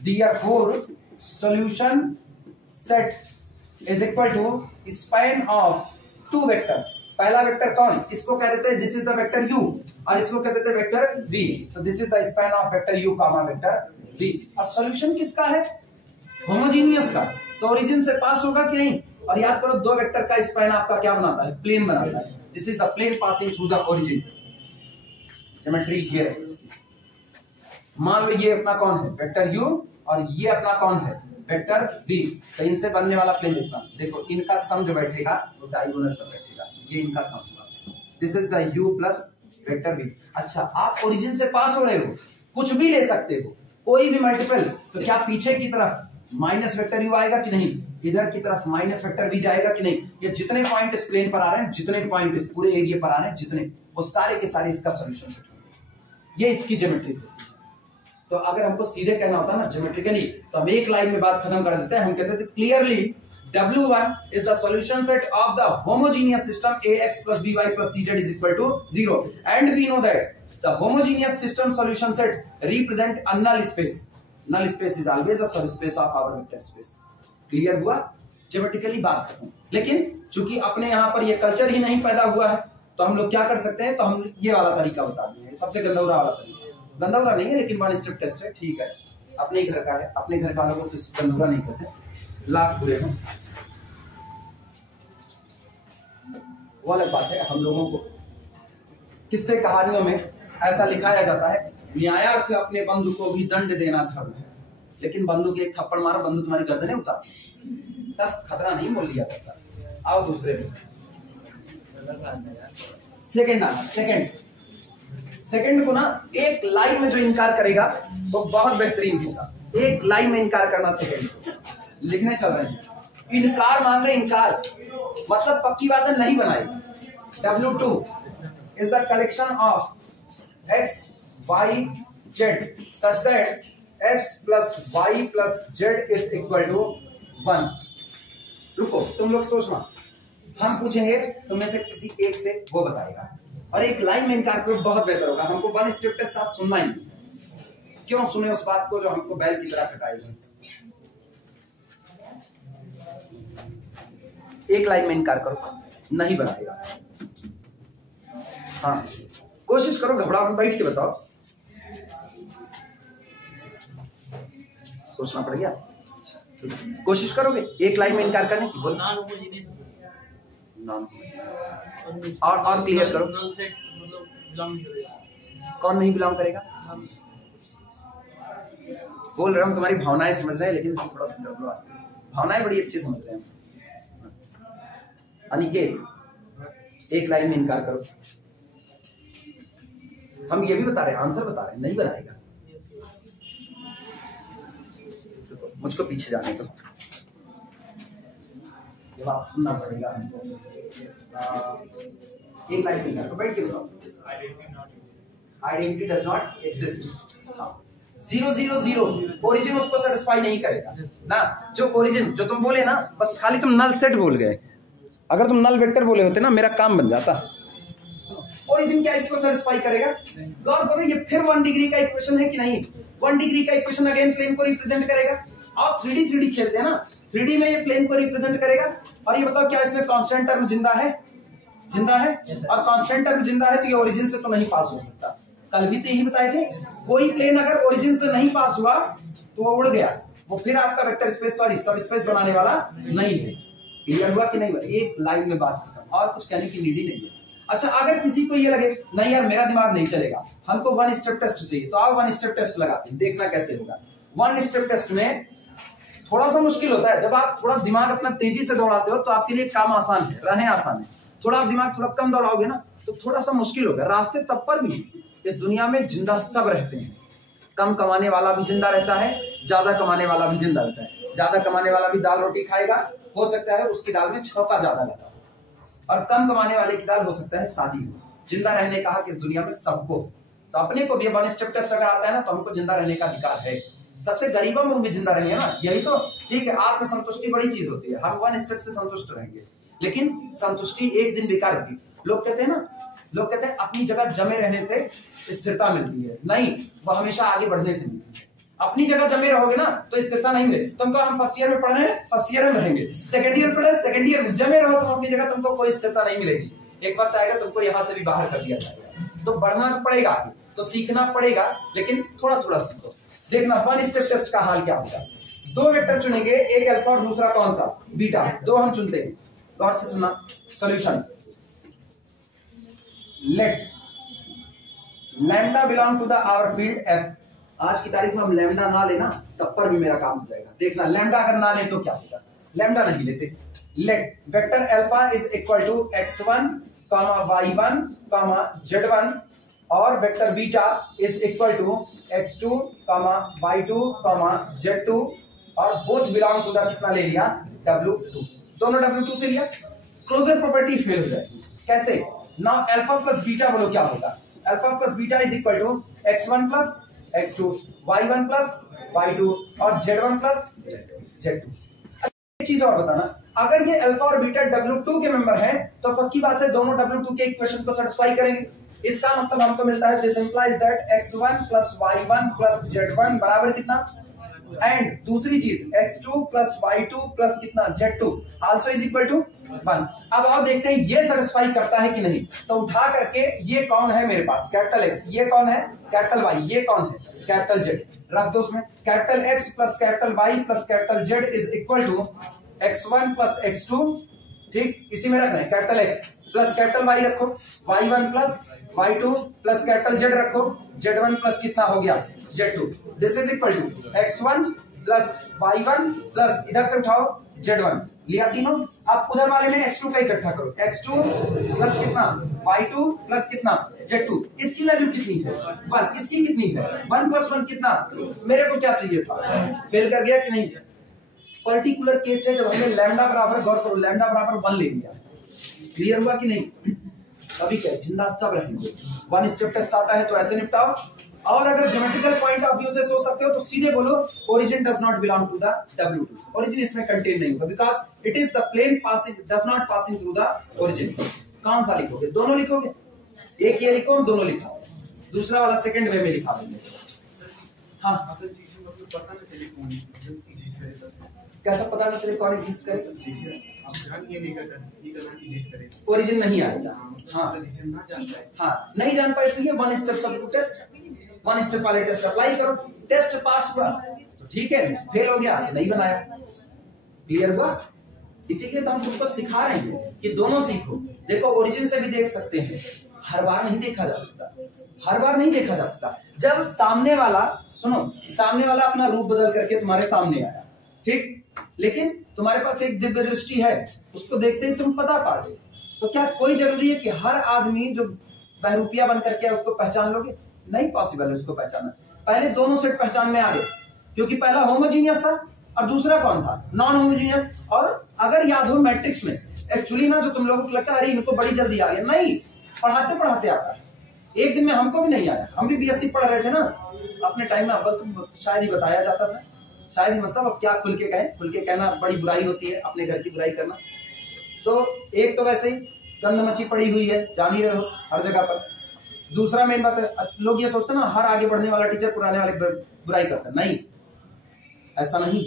therefore solution set is equal to span of two vector. पहला वेक्टर कौन? इसको कह देते हैं this is the vector u, और इसको कह देते हैं वेक्टर v। तो this is the span of vector u comma vector v। और सॉल्यूशन किसका है? होमोजीनियस का। तो ओरिजिन से पास होगा कि नहीं? और याद करो, दो वेक्टर का स्पैन आपका क्या बनाता है? प्लेन बनाता है। This is the plane passing through the origin. Geometry here है। मान लो ये अपना कौन है? वेक्टर u, और ये अपना कौन है? Vector v। तो इनसे बनने वाला प्लेन देखना, देखो इनका सम जो बैठेगा वो डायगोनल पर बैठेगा। ये इनका सम होगा। This is the u plus vector v। अच्छा, आप ओरिजिन से पास हो रहे हो, कुछ भी ले सकते हो, कोई भी मल्टीपल। तो क्या पीछे की तरफ माइनस वेक्टर u आएगा कि नहीं? इधर की तरफ माइनस वेक्टर v जाएगा कि नहीं? ये जितने पॉइंट इस प्लेन पर आ रहे हैं, जितने पॉइंट इस पूरे एरिया पर आ रहे हैं, जितने, वो सारे के सारे इसका सॉल्यूशन सेट होंगे। ये इसकी ज्योमेट्री होती है। तो अगर हमको सीधे कहना होता ना ज्योमेट्रिकली, तो हम एक लाइन में बात खत्म कर देते हैं। हम कहते थे clearly W1 is the solution set of the homogeneous system ax plus by plus cz is equal to 0, and we know that the homogeneous system solution set represent a null space. Null space is always a subspace of our vector space. Clear हुआ? ज्योमेट्रिकली बात खत्म। लेकिन चूंकि अपने यहाँ पर ये कल्चर ही नहीं पैदा हुआ है, तो हम लोग क्या कर सकते हैं? तो हम ये वाला तरीका बता देंगे, सबसे गंदौरा वाला तरीका। गंदौरा नहीं है, लेकिन 1 स्टेप टेस्ट है, ठीक है, अपने ही घर का है, अपने घर वालों को तो गंदौरा नहीं कहते, लाख बुरे हैं, वो अलग बात है। हम लोगों को किस्से कहानियों में ऐसा लिखाया जाता है, न्यायार्थ अपने बंधु को भी दंड देना धर्म है, लेकिन बंधु की एक थप्पड़ मारो, बंधु तुम्हारी गर्दनें उतार, तब खतरा नहीं मोल लिया जाता। आओ दूसरे सेकंड आना। सेकंड को ना एक लाइन में जो इनकार करेगा वो बहुत बेहतरीन होगा। एक लाइन में इनकार करना सेकंड को लिखने चल रहे हैं। इनकार मान रहे, इनकार मतलब पक्की बात है, नहीं बनाएगी। W2 is the collection of x, y, z such that x plus y plus z is equal to 1। रुको, तुम लोग सोचना, हम पूछेंगे तुम में से किसी एक से, वो बताएगा, और एक लाइन में इनकार करो, बहुत बेहतर होगा। हमको 1 स्टेप टेस्ट आज सुनना ही, क्यों सुने उस बात को जो हमको बैल की तरह कटाएगी। एक लाइन में इनकार करो, नहीं बनाएगा। हाँ, कोशिश करो, घबराओ, बैठ के बताओ, सोचना पड़ेगा। कोशिश करोगे एक लाइन में इनकार करने की? बोलो। और क्लियर करो, कौन नहीं बिलोंग करेगा? बोल रहा हूं, तुम्हारी भावनाएं समझ रहे हैं, लेकिन थोड़ा सा भावनाएं बड़ी अच्छी समझ रहे हैं। अनिकेत, एक लाइन में इनकार करो। हम ये भी बता रहे हैं, आंसर बता रहे हैं, नहीं बनाएगा। मुझको पीछे जाने दो, जवाब सुनना पड़ेगा हमको। एक लाइन में इनकार करो, बैठ के बताओ। Identity does not exist. 0 0 0 origin उसको सेटिस्फाई नहीं करेगा ना। जो ओरिजिन जो तुम बोले ना, बस खाली तुम नल सेट बोल गए। अगर तुम नल वेक्टर बोले होते ना, मेरा काम बन जाता। ओरिजिन क्या इसको सेटिस्फाई करेगा? गौर करो, ये फिर 1 डिग्री का इक्वेशन है कि नहीं? 1 डिग्री का इक्वेशन अगेन प्लेन को रिप्रेजेंट करेगा। आप 3D खेलते हैं ना, 3D में ये प्लेन को रिप्रेजेंट करेगा। और ये बताओ, क्या इसमें कांस्टेंट टर्म जिंदा है? जिंदा है। और कांस्टेंट टर्म जिंदा है, तो ये ओरिजिन से तो नहीं पास हो सकता। कल भी तो यही बताए थे, कोई प्लेन अगर ओरिजिन से नहीं पास हुआ तो वो उड़ गया, वो फिर आपका वेक्टर स्पेस सॉरी सब स्पेस बनाने वाला नहीं है। क्लियर हुआ कि नहीं हुआ? एक लाइन में बात खत्म, और कुछ कहने की नीड ही नहीं है। अच्छा, अगर किसी को ये लगे नहीं यार मेरा दिमाग नहीं चलेगा, हमको वन स्टेप टेस्ट चाहिए, तो आप वन स्टेप टेस्ट लगाते हैं, देखना कैसे होगा। वन स्टेप टेस्ट में थोड़ा सा मुश्किल होता है, जब आप थोड़ा दिमाग अपना तेजी से दौड़ाते हो तो आपके लिए काम आसान है, राहें आसान है। थोड़ा आप दिमाग थोड़ा कम दौड़ाओगे ना तो थोड़ा सा मुश्किल होगा। रास्ते तब पर भी इस दुनिया में जिंदा सब रहते हैं, कम कमाने वाला भी जिंदा रहता है, ज्यादा कमाने वाला भी जिंदा रहता है। ज्यादा कमाने वाला भी दाल रोटी खाएगा, हो सकता है उसकी दाल में छौंका ज्यादा लगा, और कम कमाने वाले की दाल हो सकता है सादी हो। जिंदा रहने का हक इस दुनिया में सबको, तो अपने को भी वन स्टेप टेस्ट अगर आता है ना तो हमको जिंदा रहने का अधिकार है। सबसे गरीबों में भी जिंदा रहे ना, यही तो ठीक है। आत्मसंतुष्टि बड़ी चीज होती है, हम वन स्टेप से संतुष्ट रहेंगे, लेकिन संतुष्टि एक दिन बेकार होगी। लोग कहते हैं ना, लोग कहते हैं अपनी जगह जमे रहने से स्थिरता मिलती है, नहीं, वो हमेशा आगे बढ़ने से मिलती है। अपनी जगह जमे रहोगे ना तो स्थिरता नहीं मिले। तुमको हम फर्स्ट ईयर में पढ़ रहे हैं, फर्स्ट ईयर में रहेंगे, सेकंड ईयर पढ़े, सेकंड ईयर में जमे रहो तुम अपनी जगह, तुमको कोई स्थिरता नहीं मिलेगी। एक वक्त आएगा तुमको यहाँ से भी बाहर कर दिया जाएगा, तो बढ़ना तो पड़ेगा, तो सीखना पड़ेगा, लेकिन थोड़ा थोड़ा सीखो। देखना वन स्टेप टेस्ट का हाल क्या होगा। दो वेक्टर चुनेंगे, एक अल्फा और दूसरा कौन सा, बीटा, दो हम चुनते हैं। गौर से सुनना, solution let lambda belong to the our field F. आज की तारीख में हम लैम्डा ना लेना तब पर भी मेरा काम हो जाएगा। देखना लैम्डा अगर ना ले तो क्या होगा, लैम्डा नहीं लेते। Let vector alpha is equal to x1, y1, z1 और vector beta is equal to x2, y2, z2 और बोथ बिलोंग टू द कितना ले लिया, w2। दोनों w2 से लिया, क्लोजर प्रॉपर्टी फेल हो जाएगी। कैसे? नाउ अल्फा प्लस बीटा बोलो क्या होगा, alpha plus beta is equal to x1 plus x2, y1 plus y2 और z1 प्लस z2। एक चीज और बताना, अगर ये अल्फा और बीटा w2 के मेंबर हैं तो पक्की बात है दोनों w2 के इक्वेशन को सेटिस्फाई करेंगे। इसका मतलब हमको मिलता है this implies that x1 plus y1 plus z1 बराबर कितना, एंड दूसरी चीज x2 प्लस y2 प्लस कितना z2 also is equal to 1। अब और देखते हैं ये सेटिस्फाई करता है कि नहीं। तो उठा करके ये कौन है मेरे पास, कैपिटल X, ये कौन है कैपिटल Y, ये कौन है कैपिटल Z, रख दो उसमें। Capital X plus capital Y plus capital Z is equal to x1 plus x2, ठीक, इसी में रख रहे हैं। Capital X plus capital Y रखो, y1 plus y2 plus capital Z रखो, z1 प्लस कितना हो गया z2। This is equal to x1 plus y1 plus इधर से उठाओ z1, लिया तीनों। अब उधर वाले में x2 का इकट्ठा करो, x2 प्लस कितना y2 प्लस कितना z2। इसकी वैल्यू कितनी है 1, इसकी कितनी है 1 प्लस 1 कितना, मेरे को क्या चाहिए था, फेल कर गया कि नहीं। पर्टिकुलर केस है जब हमने लैम्डा बराबर, गौर करो लैम्डा बराबर 1 ले लिया। क्लियर हुआ कि नहीं। अभी क्या जिंदा सब रहेंगे। वन स्टेप टेस्ट आता है तो ऐसे निपटाओ, और अगर ज्योमेट्रिकल पॉइंट ऑफ व्यू से सोच सकते हो तो सीधे बोलो origin does not belong to the W2। Origin इसमें कंटेन नहीं होगा because it is the plane passing does not passing through the origin. कौन सा लिखोगे, दोनों लिखोगे, एक ये लिखो दोनों लिखा, दूसरा वाला सेकंड वे में लिखा देंगे। हाँ पता ना चले कौन एग्जिस्ट करेगा, कैसा पता ना चले कौन एग्जिस्ट करेगा, ये नहीं करना एग्जिस्ट करेगा, ओरिजिन नहीं आएगा। हाँ हाँ नहीं जान पाए तो ये वन स्टेप सब टेस्ट, वन स्टेप वाले टेस्ट अप्लाई करो, टेस्ट पास हुआ तो ठीक है, फेल हो गया नहीं बनाया। क्लियर हुआ। इसीलिए तो हम तुमको सिखा रहे हैं कि दोनों सीखो। देखो ओरिजिन से भी देख सकते हैं, हर बार नहीं देखा जा सकता, हर बार नहीं देखा जा सकता। जब सामने वाला, सुनो, सामने वाला अपना रूप बदल करके तुम्हारे सामने आया, ठीक, लेकिन तुम्हारे पास एक दिव्य दृष्टि है, उसको देखते ही तुम पता पा गए, तो क्या कोई जरूरी है कि हर आदमी जो बहरूपिया बन करके उसको पहचान लोगे, नहीं पॉसिबल है उसको पहचानना। पहले दोनों सेट पहचान में आ गए, क्योंकि पहला होमोजीनियस था और दूसरा कौन था, नॉन होमोजीनियस। और अगर याद हो मैट्रिक्स में एक्चुअली ना, जो तुम लोगों को लगता है अरे इनको बड़ी जल्दी आ गया, नहीं, पढ़ाते पढ़ाते आता है। एक दिन में हमको भी नहीं आया, हम भी बीएससी पढ़ रहे थे ना अपने टाइम में, अव्वल तुम शायद ही बताया जाता था, शायद ही, मतलब अब क्या खुल के कहें, खुल के कहना बड़ी बुराई होती है, अपने घर की बुराई करना। तो एक तो वैसे ही गंद मची पड़ी हुई है, जान ही रहे हो हर जगह पर। दूसरा मेन बात है, लोग ये सोचते हैं ना हर आगे बढ़ने वाला टीचर पुराने वाले बुराई करता है, नहीं, ऐसा नहीं।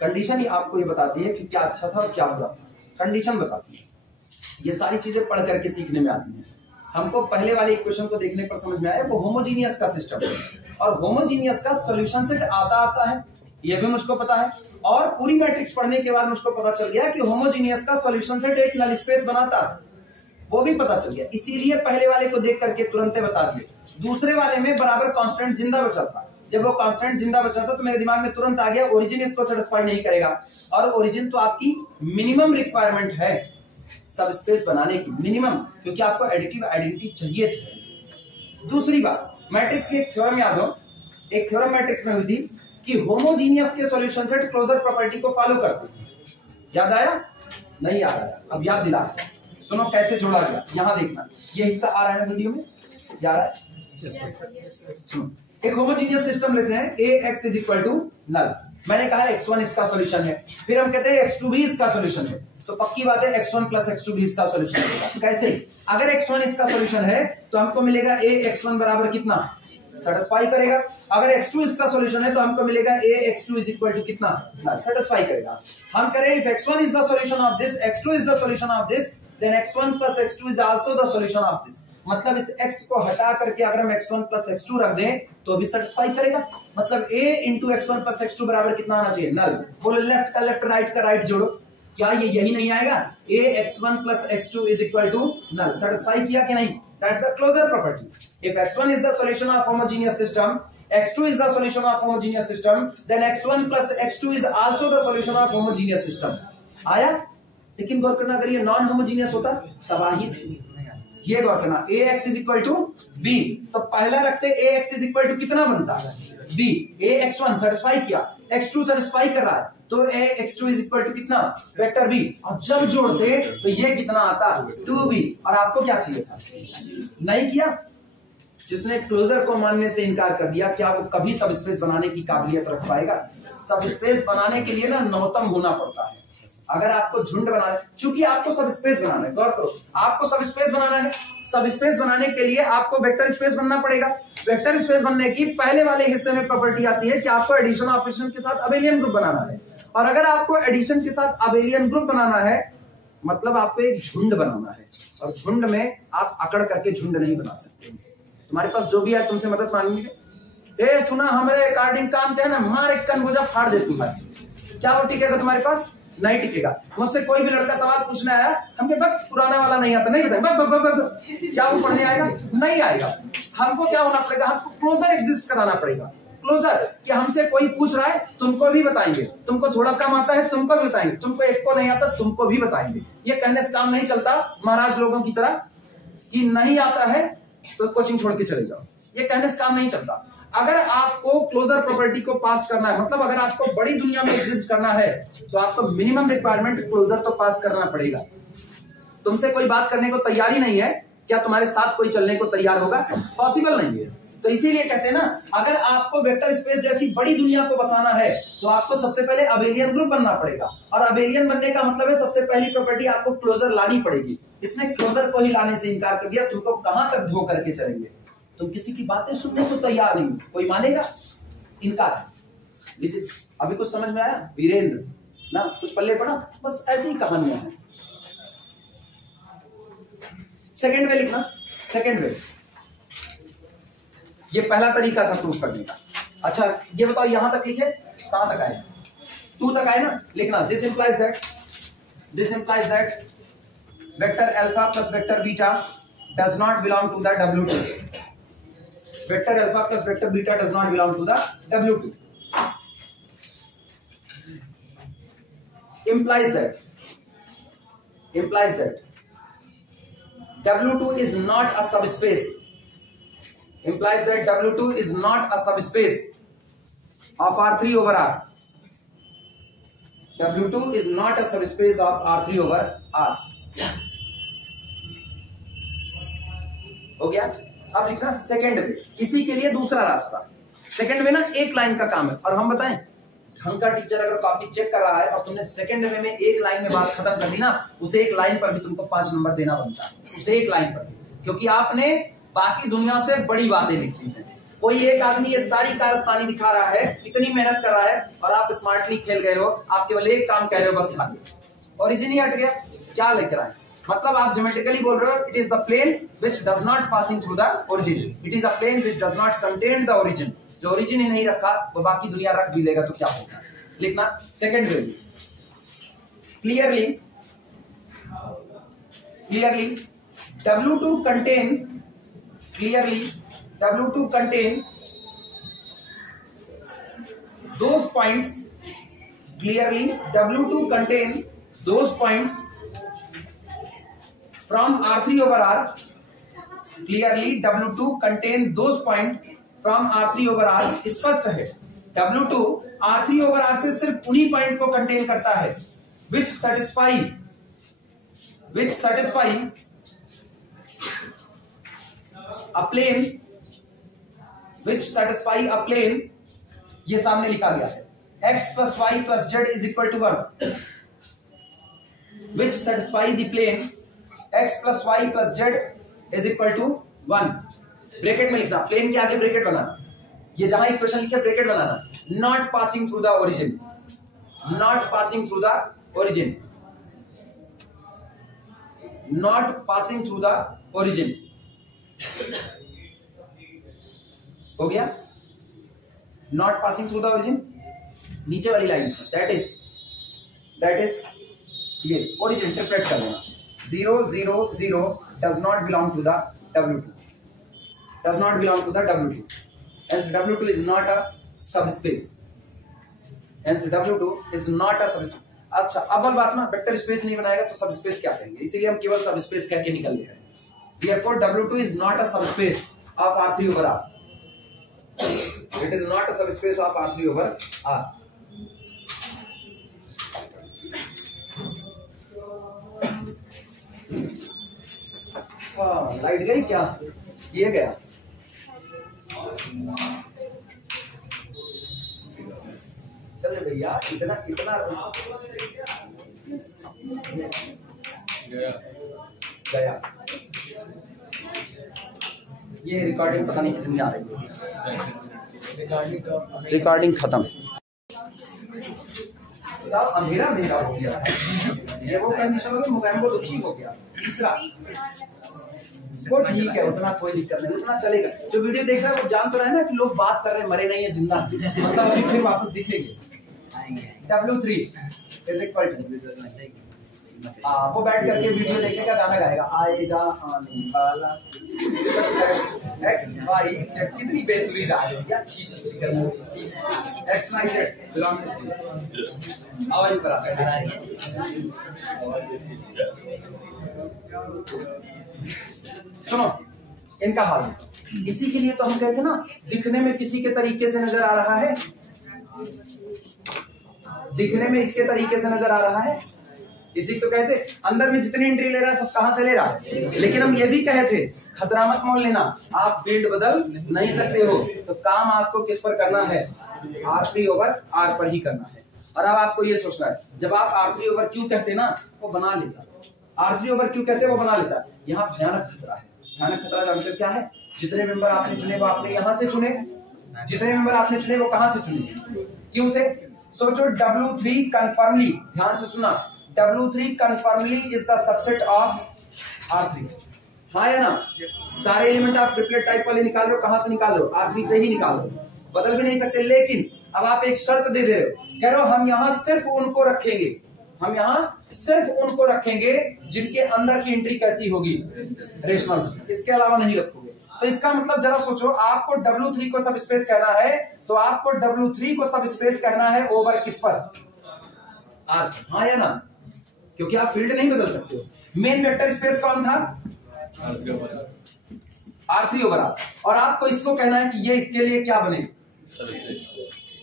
कंडीशन ही आपको ये बताती है कि क्या अच्छा था और क्या बुरा था, कंडीशन बताती है। ये सारी चीजें पढ़ करके सीखने में आती हैं। हमको पहले वाले इक्वेशन को देखने पर समझ में आया वो होमोजीनियस का सिस्टम है, और होमोजीनियस का सॉल्यूशन सेट आता है, ये भी मुझको पता है। और पूरी मैट्रिक्स पढ़ने के बाद मुझको पता चल गया कि होमोजीनियस का सॉल्यूशन सेट एक नल स्पेस बनाता है, वो भी पता चल गया। इसीलिए पहले वाले को देख करके तुरंत बता दिए। दूसरे वाले में बराबर कांस्टेंट जिंदा बचा था, जब वो कांस्टेंट जिंदा बचा था तो मेरे दिमाग में तुरंत आ गया ओरिजिन इसको सेटिस्फाई नहीं करेगा, और ओरिजिन तो आपकी मिनिमम रिक्वायरमेंट है सब स्पेस बनाने की, मिनिमम, क्योंकि आपको एडिटिव आइडेंटिटी चाहिए। दूसरी बात, मैट्रिक्स की एक थ्योरम याद हो, एक थ्योरम मैट्रिक्स में हुई थी कि होमोजीनियस के सॉल्यूशन सेट क्लोजर प्रॉपर्टी को फॉलो करते हैं। याद आया? नहीं याद आया? अब याद दिला, सुनो कैसे जोड़ा गया, यहां देखना, ये हिस्सा आ रहा है वीडियो में, जा रहा है? सुनो, एक होमोजीनियस सिस्टम लिख रहे हैं, ax is equal to null, मैंने कहा x1 इसका सॉल्यूशन है, फिर हम कहते हैं x2 भी इसका सॉल्यूशन है, तो पक्की बात है x1 प्लस x2 भी इसका सॉल्यूशन है। कैसे? अगर x1 इसका सॉल्यूशन है तो हमको मिलेगा ax1 बराबर कितना, सेटिस्फाई करेगा। अगर x2 इसका सॉल्यूशन है तो हमको मिलेगा ax2 इज इक्वल टू कितना, सेटिस्फाई करेगा। हम करें if x1 is the solution of this, x2 is the solution of this, then x1 plus x2 is also the solution of this। मतलब इस x को हटा करके अगर हम x1 प्लस x2 रख दें तो भी सेटिस्फाई करेगा। मतलब a into x1 plus x2 बराबर कितना आना चाहिए, नल। बोलो लेफ्ट का लेफ्ट, राइट का राइट जोड़ो, क्या ये यही नहीं आएगा, ax1 plus x2 is equal to null. Satisfy किया कि नहीं? That's the closure property. If x1 is the solution of homogeneous system, x2 is the solution of homogeneous system, then x1 plus x2 is also the solution of homogeneous system। आया? लेकिन गौर करना, अगर ये नॉन होमोजीनियस होता तबाही थी। ये गौर करना, ax is equal to b, तो पहला रखते ax इज इक्वल टू कितना बनता है, b। ax1 सेटिस्फाई किया, x2 सेटिस्फाई कर रहा है, तो ax2 इज इक्वल टू कितना, वेक्टर b, और जब जोड़ते तो ये कितना आता, 2b। और आपको क्या चाहिए था, नहीं किया। जिसने क्लोजर को मानने से इनकार कर दिया, क्या वो कभी सब स्पेस बनाने की काबिलियत रख पाएगा? सब स्पेस बनाने के लिए ना नौतम होना पड़ता है। अगर आपको झुंड बनाना है, चूंकि आपको सब स्पेस बनाना है, गौर करो, आपको सब स्पेस बनाना है, सब स्पेस बनाने के लिए आपको वेक्टर स्पेस बनना पड़ेगा। वेक्टर स्पेस बनने की पहले वाले हिस्से में प्रॉपर्टी आती है कि आपको एडिशन ऑपरेशन के साथ अबेलियन ग्रुप बनाना है, और अगर आपको एडिशन के साथ अबेलियन ग्रुप बनाना है मतलब आपको एक झुंड बनाना है, और झुंड में आप अकड़ करके झुंड नहीं बना सकते। तुम्हारे पास जो भी है तुमसे मदद मांगेंगे, ए सुना हमारे अकॉर्डिंग काम क्या है ना, मार एक कनगोजा फाड़ दे तुम्हारे, क्या वो टिकेगा तुम्हारे पास? नहीं टिकेगा। मुझसे कोई भी लड़का सवाल पूछना आया, हमके बस पुराना वाला नहीं आता, नहीं बताए, क्या वो पढ़ने आएगा? नहीं आएगा। हमको क्या होना पड़ेगा, हमको क्लोजर एग्जिस्ट कराना पड़ेगा। क्लोजर कि हमसे कोई पूछ रहा है तुमको भी बताएंगे, तुमको थोड़ा कम आता है तुमको भी बताएंगे, तुमको एक को नहीं आता तुमको भी बताएंगे। ये कहने से काम नहीं चलता महाराज लोगों की तरह कि नहीं आता है तो कोचिंग छोड़ के चले जाओ, ये कहने से काम नहीं चलता। अगर आपको क्लोजर प्रॉपर्टी को पास करना है, मतलब अगर आपको बड़ी दुनिया में एग्जिस्ट करना है तो आपको मिनिमम रिक्वायरमेंट क्लोजर तो पास करना पड़ेगा। तुमसे कोई बात करने को तैयार ही नहीं है, क्या तुम्हारे साथ कोई चलने को तैयार होगा? पॉसिबल नहीं है। तो इसीलिए कहते हैं ना, अगर आपको वेक्टर स्पेस जैसी बड़ी दुनिया को बसाना है तो आपको सबसे पहले अबेलियन ग्रुप बनना पड़ेगा, और अबेलियन बनने का मतलब है सबसे पहली प्रॉपर्टी आपको क्लोजर लानी पड़ेगी। इसने क्लोजर को ही लाने से इनकार कर दिया, तुमको कहां तक धो करके चलेंगे? तुम किसी की बातें सुनने को तैयार नहीं, कोई मानेगा? इनकार। लीजिए, अभी कुछ समझ में आया? वीरेंद्र ना, कुछ पल्ले पड़ा? बस ऐसी कहानियां हैं। सेकेंड वे लिखना, सेकेंड वे, ये पहला तरीका था प्रूफ करने का। अच्छा ये बताओ, यहां तक लिखे, कहां तक आए? 2 तक आए ना, लिखना this implies that vector alpha plus vector beta does not belong to the W2। Vector alpha plus vector beta does not belong to the W2। implies that W2 is not a subspace. Implies that W2 is not a subspace of R3 over R. W2 is not a subspace of R3 over R. हो गया? अब लिखना सेकेंड वे। इसी के लिए दूसरा रास्ता, सेकेंड वे ना एक लाइन का काम है। और हम बताएं, ढंग का टीचर अगर कॉपी चेक कर रहा है और तुमने सेकंड वे में एक लाइन में बात खत्म कर दी ना, उसे एक लाइन पर भी तुमको 5 नंबर देना बनता है, उसे एक लाइन पर, क्योंकि आपने बाकी दुनिया से बड़ी बातें लिखी हैं। कोई एक आदमी ये सारी कारस्तानी दिखा रहा है, इतनी मेहनत कर रहा है, और आप स्मार्टली खेल गए हो, आप केवल एक काम कह रहे हो, बस खाली ओरिजिन ही हट गया। क्या लेकर आए? मतलब आप ज्योमेट्रिकली बोल रहे हो, it is the plane which does not passing through the origin, it is a plane which does not contain the origin. जो ओरिजिन ही नहीं रखा वो बाकी दुनिया रख भी लेगा तो क्या होगा, लिखना। Second value, clearly W2 contain, clearly W2 contain those points, clearly W2 contain those points from R3 over R, clearly W2 contain those points from R3 over R। स्पष्ट है W2 R3 over R से सिर्फ उन्हीं पॉइंट को कंटेन करता है which satisfy a plane, which satisfy a plane, ये सामने लिखा गया है x plus y plus z is equal to 1, which satisfy the plane x plus y plus z is equal to 1। Bracket में लिखना, प्लेन के आगे ब्रैकेट बनाना, ये जहां इक्वेशन लिखे ब्रैकेट बनाना, not passing through the origin, not passing through the origin, not passing through the origin. हो गया, not passing through the origin. नीचे वाली लाइन दैट इज ये ओरिजिन इंटरप्रेट कर लेना, 0 0 0 does not belong to the W2, does not belong to the W2, hence W2 is not a subspace, hence W2 is not a subspace। अच्छा, अब बात ना, वेक्टर स्पेस नहीं बनाएगा तो सबस्पेस क्या कहेंगे, इसीलिए हम केवल सबस्पेस कह के निकल ले रहे हैं। Therefore W2 is not a subspace of R3 over R, it is not a subspace of R3 over R। Light गई क्या, ये गया, चले भैया, इतना गया। ये रिकॉर्डिंग पता नहीं कितनी आ रही है, रिकॉर्डिंग खत्म। अंधेरा हो गया, ये वो कंडीशन हो गई, मुकैम्बो दुखी हो गया। तीसरा वो ठीक है, उतना कोई दिक्कत नहीं, उतना चलेगा। जो वीडियो देख रहा है वो जान तो रहा है ना कि लोग बात कर रहे हैं, मरे नहीं है, जिंदा, मतलब अभी फिर वापस दिखेंगे। W3 इज इक्वल टू, वो बैठ करके वीडियो देखेगा, गाना गाएगा, आएगा आने वाला x y z, कितनी बेसुरी आ रही है, छी छी छी करना, x y z belong to, आवाज ऊपर आ रही है। सुनो इनका हाल, इसी के लिए तो हम कहते ना, दिखने में किसी के तरीके से नजर आ रहा है, दिखने में इसके तरीके से नजर आ रहा है, इसी तो कहते अंदर में जितनी एंट्री ले रहा है सब कहां से ले रहा है। लेकिन हम ये भी कहे थे, खतरा मत मोल लेना, आप फील्ड बदल नहीं सकते हो, तो काम आपको किस पर करना है, R3 over R पर ही करना है। और अब आपको ये सोचना है, जब आप R3 over Q कहते ना, वो बना लेता, R3 over Q कहते वो बना लेता। यहाँ भयानक खतरा है, भयानक खतरा का मतलब क्या है, जितने मेंबर आपने चुने वो आपने यहाँ से चुने, जितने मेंबर आपने चुने वो कहां से चुने, Q से। सोचो W3 कन्फर्मली, ध्यान से सुना, W3 confirmly is the subset of R3, हाँ या ना। सारे एलिमेंट आप ट्रिपलेट टाइप वाले निकाल रहे हो, कहां से निकाल रहे हो, R3 से ही निकाल रहे हो, बदल भी नहीं सकते। लेकिन अब आप एक शर्त दे रहे हो, कह रहे हो हम यहाँ सिर्फ उनको रखेंगे, हम यहाँ सिर्फ उनको रखेंगे जिनके अंदर की एंट्री कैसी होगी, रेशनल, इसके अलावा नहीं रखोगे। तो इसका मतलब जरा सोचो, आपको W3 को सब स्पेस कहना है, तो आपको W3 को सब स्पेस कहना है ओवर किस पर, R, हाँ या ना, क्योंकि आप फील्ड नहीं बदल सकते हो। मेन वेक्टर स्पेस कौन था, R3 over R, और आपको इसको कहना है कि ये इसके लिए क्या बनेगा,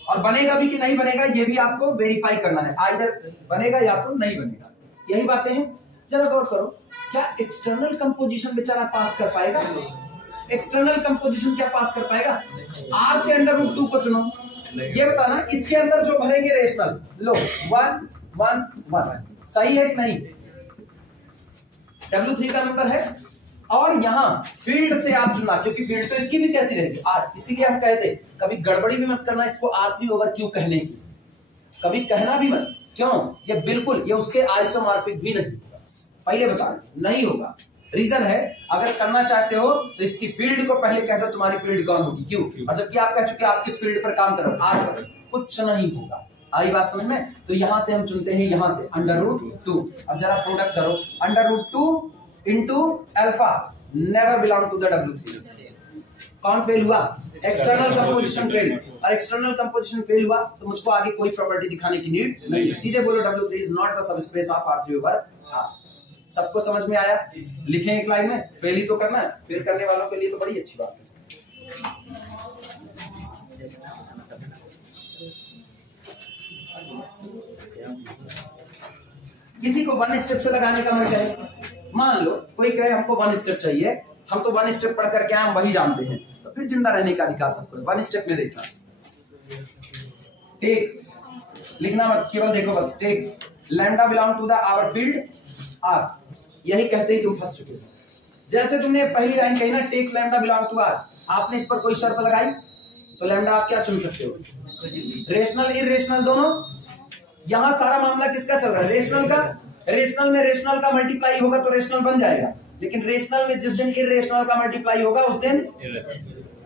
और बनेगा भी कि नहीं बनेगा ये भी आपको वेरीफाई करना है, आइदर बनेगा या तो नहीं बनेगा। यही बातें हैं, जरा गौर करो, क्या एक्सटर्नल कंपोजिशन बेचारा पास कर पाएगा, एक्सटर्नल कंपोजिशन क्या पास कर पाएगा, R से √2 को चुनो, ये बताना इसके अंदर जो भरेंगे रेशनल, लो 1 1 1, सही है कि नहीं, W3 का नंबर है, और यहाँ फील्ड से आप चुना, क्योंकि फील्ड तो इसकी भी कैसी रहेगी, R, इसीलिए हम कहते कभी गड़बड़ी भी मत करना इसको R3 over Q कहने की, कभी कहना भी मत, क्यों, ये बिल्कुल ये उसके आइसोमॉर्फिक भी नहीं, पहले बता रहे नहीं होगा। रीजन है, अगर करना चाहते हो तो इसकी फील्ड को पहले कह दो तुम्हारी फील्ड कौन होगी, क्यों, और जबकि आप कह चुके आप किस फील्ड पर काम कर रहे हो, आर पर, कुछ नहीं होगा। आई बात समझ में? तो यहां से हम चुनते हैं, यहां से √2। अब जरा प्रोडक्ट करो, √2 into alpha never belong to the W3। कौन फेल हुआ? External composition fail. और एक्सटर्नल कंपोजिशन फेल हुआ तो मुझको आगे कोई प्रॉपर्टी दिखाने की नीड नहीं, सीधे बोलो W3 is not the subspace of R3/R। सबको समझ में आया? लिखें एक लाइन में, फेल ही तो करना है, फेल करने वालों के लिए तो बड़ी अच्छी बात है। किसी को 1 स्टेप से लगाने का मन है, मान लो कोई कहे हमको 1 स्टेप चाहिए, हम तो 1 स्टेप पढ़ करके हम वही जानते हैं, तो फिर जिंदा रहने का अधिकार सबको 1 स्टेप में देखना। टेक, लिखना मत, केवल देखो बस, take lambda belong to the our field R, यही कहते ही तुम फंस चुके हो। जैसे तुमने पहली लाइन कही ना, take lambda belong to R, आपने इस पर कोई शर्त लगाई तो लैम्डा आप क्या चुन सकते हो, रेशनल इरेशनल दोनों। यहां सारा मामला किसका चल रहा है, रेशनल का। रेशनल में रेशनल का मल्टीप्लाई होगा तो रेशनल बन जाएगा, लेकिन रेशनल में जिस दिन इरेशनल का मल्टीप्लाई होगा उस दिन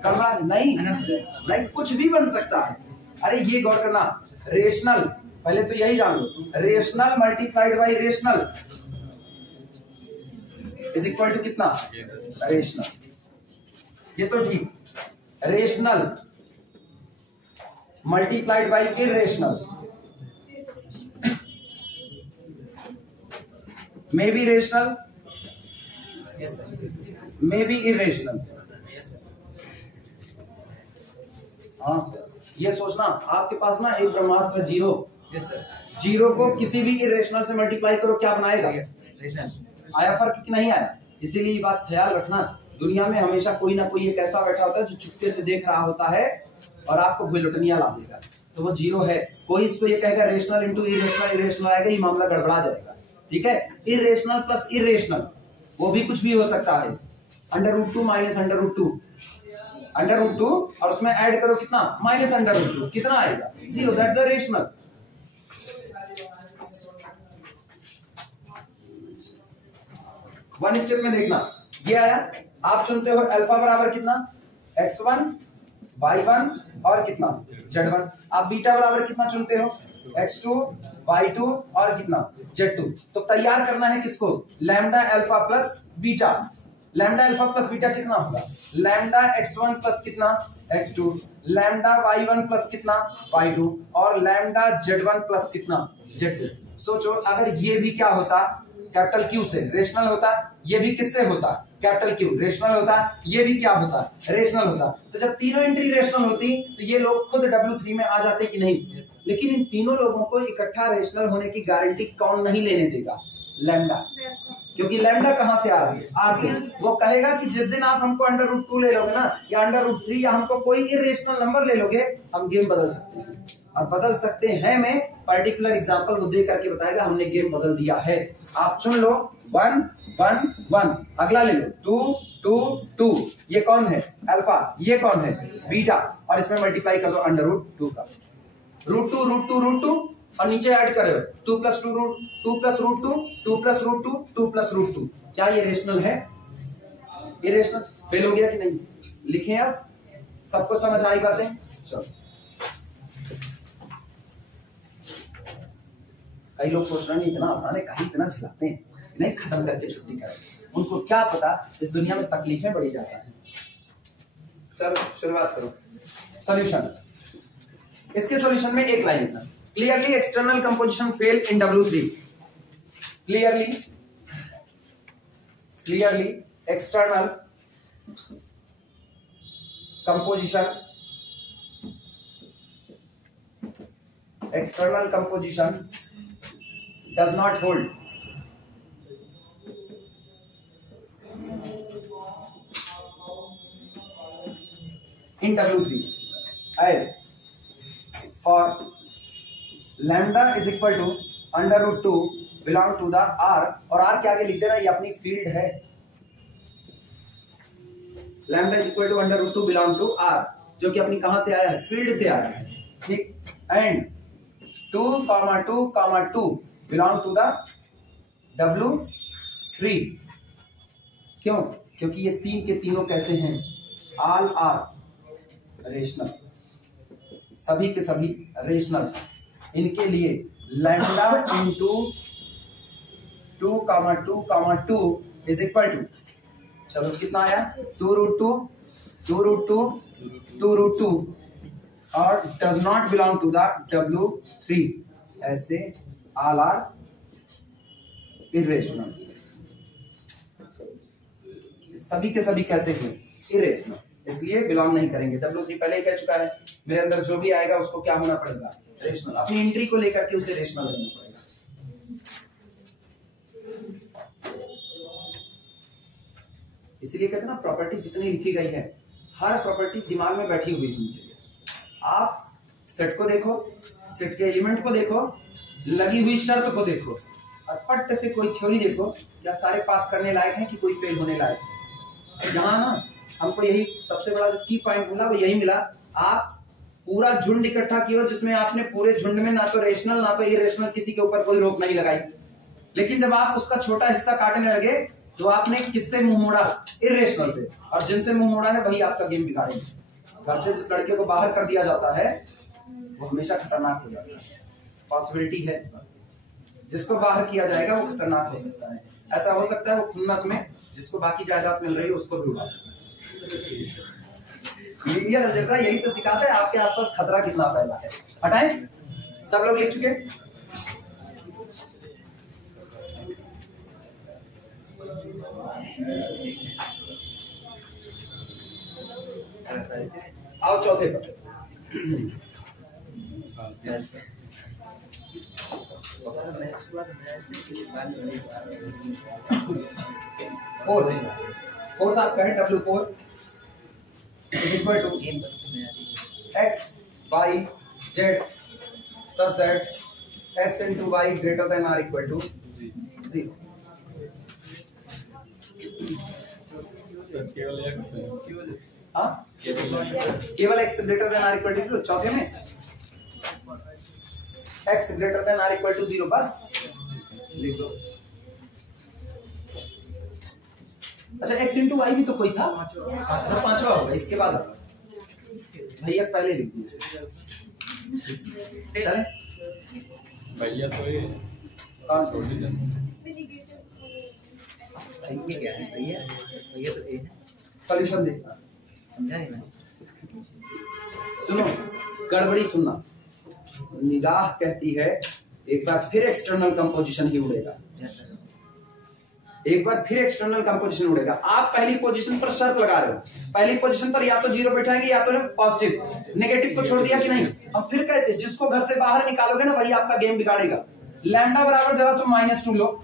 करना नहीं, कुछ भी बन सकता है। अरे ये गौर करना, रेशनल पहले तो यही जान लो, rational multiplied by rational is equal to कितना, रेशनल। ये तो ठीक, rational multiplied by irrational may be rational, may be irrational. हाँ, ये सोचना आपके पास ना एक ब्रह्मास्त्र जीरो, जीरो को किसी भी इरेशनल से मल्टीप्लाई करो क्या बनाएगा, आया फर्क कि नहीं आया। इसीलिए ये बात ख्याल रखना, दुनिया में हमेशा कोई ना कोई एक ऐसा बैठा होता है जो चुपके से देख रहा होता है और आपको भुलटनिया ला देगा, तो वो जीरो है। कोई इसको ये कहेगा रेशनल इंटू इरेशनल, इरेशनल आएगा, ये मामला गड़बड़ा जाएगा। ठीक है, इरेशनल प्लस इरेशनल वो भी कुछ भी हो सकता है, √2 माइनस √2, √2 और उसमें ऐड करो कितना, माइनस √2, कितना आएगा, 0, that's the rational. One step में देखना, ये आया, आप चुनते हो अल्फा बराबर कितना, x1 y1 और कितना z1। आप बीटा बराबर कितना चुनते हो, x2 y2 और कितना z2। तो तैयार करना है किसको, lambda alpha plus beta. Lambda alpha plus beta कितना होगा, लैम्डा x1 प्लस कितना x2, लैम्डा y1 प्लस कितना y2 और लैम्डा z1 प्लस कितना z2। सोचो अगर ये भी क्या होता, कैपिटल क्यू से रेशनल होता, ये भी किससे होता, कैपिटल क्यू रेशनल होता, ये भी क्या होता, रेशनल होता। तो जब तीनों एंट्री रेशनल होती तो ये लोग खुद W3 में आ जाते कि नहीं। लेकिन इन तीनों लोगों को इकट्ठा रेशनल होने की गारंटी कौन नहीं लेने देगा, लैम्डा, क्योंकि लैम्डा कहां से आ रही है, आर से। वो कहेगा कि जिस दिन आप हमको √2 ले लोगे ना, या √3 या हमको कोई इरेशनल नंबर ले लोगे, हम गेम बदल सकते हैं। और बदल सकते हैं में पर्टिकुलर एग्जांपल वो दे करके बताएगा हमने गेम बदल दिया है। आप चुन लो 1 1 1, अगला ले लो 2 2 2, ये कौन है अल्फा, ये कौन है बीटा, और इसमें मल्टीप्लाई कर दो √2 का, √2 और नीचे ऐड करो 2 + 2 + √2 2 + √2 2 + √2। क्या ये रेशनल है, इरेशनल? फेल हो गया कि नहीं, लिखें आप, सबको समझ आई बातें। चलो, कई लोग सोच रहे हैं इतना आसान है, कहीं इतना झिलाते हैं, नहीं खत्म करके छुट्टी करें, उनको क्या पता इस दुनिया में तकलीफें बढ़ी जाती हैं। चलो शुरुआत करो, सॉल्यूशन। इसके सॉल्यूशन में एक लाइन लिखना, clearly external composition fail in W3। Clearly external composition does not hold in W3 as for lambda is equal to √2 belong to the R, और R के आगे लिख देना ये अपनी फील्ड है, lambda is equal to √2 belong to R, जो कि अपनी कहां से आया है, फील्ड से आया है। ठीक, and 2, 2, 2 belong to the W 3। क्यों? क्योंकि ये तीन के तीनों कैसे हैं? ऑल आर रेशनल, सभी के सभी रेशनल। इनके लिए lambda into 2,2,2 is equal to, चलो कितना आया? 2√2 2√2 और does not belong to the W3, ऐसे ऑल आर इरेशनल। सभी के सभी कैसे हैं? इरेशनल, इसलिए बिलोंग नहीं करेंगे। W3 पहले ही कह चुका है, मेरे अंदर जो भी आएगा उसको क्या होना पड़ेगा? रेशनल। अपनी एंट्री को लेकर के उसे रेशनल लेना पड़ेगा। इसीलिए कहते हैं ना, प्रॉपर्टी जितनी लिखी गई है, हर प्रॉपर्टी दिमाग में बैठी हुई होनी चाहिए। आप सेट को देखो, सेट के एलिमेंट को देखो, लगी हुई शर्त को देखो, और पट से कोई थ्योरी देखो, क्या सारे पास करने लायक है कि कोई फेल होने लायक है? यहाँ ना हमको यही सबसे बड़ा की पॉइंट मिला, वो यही मिला। आप पूरा झुंड इकट्ठा किया जिसमें आपने पूरे झुंड में ना तो रेशनल ना तो इरेशनल किसी के ऊपर कोई रोक नहीं लगाई, लेकिन जब आप उसका छोटा हिस्सा काटने लगे तो आपने किससे मुंह मोड़ा? इरेशनल से। और जिनसे मुंह मोड़ा है वही आपका गेम बिगाड़ेंगे। घर से जिस लड़के को बाहर कर दिया जाता है वो हमेशा खतरनाक हो जाता है, पॉसिबिलिटी है। जिसको बाहर किया जाएगा वो खतरनाक हो सकता है। ऐसा हो सकता है वो खुन्नस में जिसको बाकी जायदाद मिल रही है उसको भी उड़ा सकता है। लीनियर अलजेब्रा यही तो सिखाता है आपके आसपास खतरा कितना फैला है। हटाएं, सब लोग लिख चुके? आओ चौथे पर। 4 आपका है W4 is equal to x y z such that x into y greater than or equal to 0। केवल x है। हाँ, केवल x greater than or equal to 0। चौथे में x greater than or equal to 0 बस लिख दो। अच्छा, x इंटू वाई भी तो कोई था, पांचवा होगा इसके बाद। भैया पहले लिख दीजिए। भैया तो ये छोड़ दीजिए। भैया क्या है? भैया तो ए। सॉल्यूशन देखना, समझा नहीं मैं। सुनो, गड़बड़ी सुनना। निगाह कहती है एक बार फिर एक्सटर्नल कंपोजिशन ही उड़ेगा। एक बार फिर एक्सटर्नल कंपोजिशन उड़ेगा। आप पहली पोजीशन पर शर्त लगा रहे हो, पहली पोजीशन पर या तो 0 बैठाएंगे या तो पॉजिटिव। नेगेटिव को छोड़ दिया कि नहीं? हम फिर कहते हैं जिसको घर से बाहर निकालोगे ना वही आपका गेम बिगाड़ेगा। लैम्डा बराबर जरा तुम -2 लो,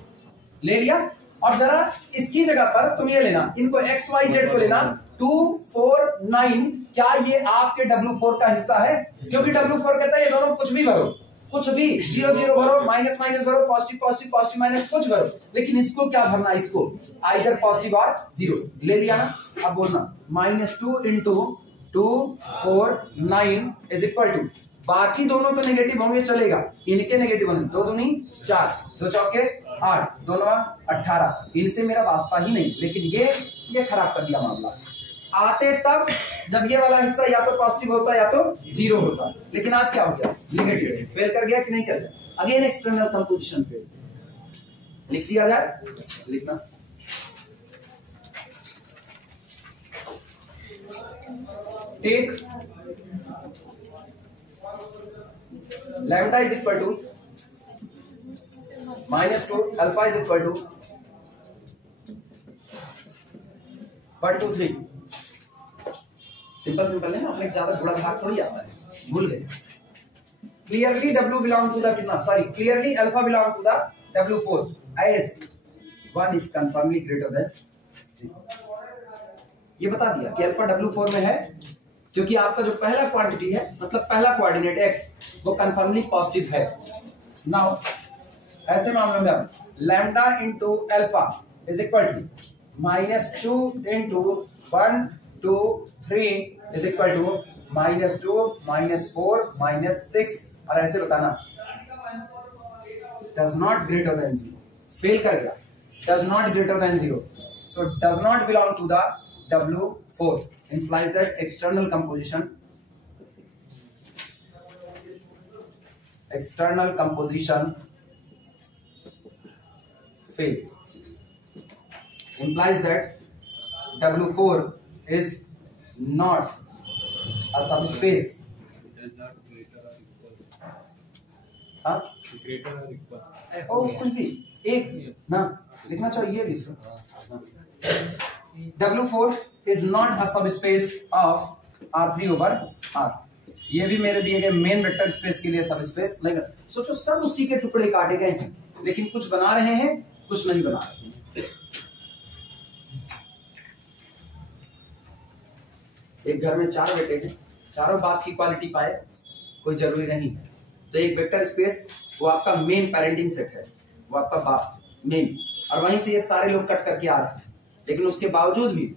ले लिया, और जरा इसकी जगह पर तुम ये लेना, इनको x y z को लेना 2 4 9। क्या ये आपके W4 का हिस्सा है? क्योंकि W4 कहता है ये दोनों कुछ भी भरो, कुछ भी 0 0 भरो, माइनस माइनस भरो, पॉजिटिव पॉजिटिव पॉजिटिव माइनस कुछ भरो, लेकिन इसको क्या भरना? इसको आइदर पॉजिटिव और 0। ले लिया ना? अब बोलना -2 इंटू 2 4 9 इज इक्वल टू, बाकी दोनों तो नेगेटिव होंगे चलेगा, इनके नेगेटिव होंगे। 2 दूनी 4, 2 चौके 8, 2 9 18, इनसे मेरा वास्ता ही नहीं। लेकिन ये खराब कर दिया मामला। आते तब जब ये वाला हिस्सा या तो पॉजिटिव होता या तो 0 होता, लेकिन आज क्या हो गया? नेगेटिव। फेल कर गया कि नहीं कर गया? अगेन एक्सटर्नल कंपोजिशन पे लिख दिया जाए, लिखना। Take lambda is equal to -2, alpha is equal to 1 2 3। Simple simple है ना, अपने ज्यादा गुणा भाग थोड़ी आता है, भूल गए। Clearly W belong to the कितना, sorry clearly alpha belong to the W4 as 1 is conformly greater than 0। ये बता दिया कि अल्फा W4 में है क्योंकि आपका जो पहला क्वांटिटी है, मतलब पहला कोऑर्डिनेट x, वो कंफर्मली पॉजिटिव है। नाउ ऐसे मामले में अब lambda into alpha is equal to -2 into 1 2 3 is equal to -2 -4 -6, और ऐसे बताना does not greater than 0। Fail कर गया does not greater than 0. So does not belong to the W4 implies that external composition fail. Implies that W4 is not a subspace. It is not greater or equal. हाँ? Greater or equal. ओ कुछ भी एक ना लिखना चाहिए भी इसको. W4 is not a subspace of R3 over R. ये भी मेरे दिए गए मेन वेक्टर स्पेस के लिए सबस्पेस नहीं. सोचो सब उसी के टुकड़े काटे गए हैं, लेकिन कुछ बना रहे हैं कुछ नहीं बना रहे हैं. एक घर में 4 बेटे हैं, चारों बाप की क्वालिटी पाए कोई जरूरी नहीं है. तो एक वेक्टर स्पेस वो आपका मेन पेरेंटिंग सेट है, वो आपका बाप मेन, और वहीं से ये सारे लोग कट करके आ रहे हैं. लेकिन उसके बावजूद भी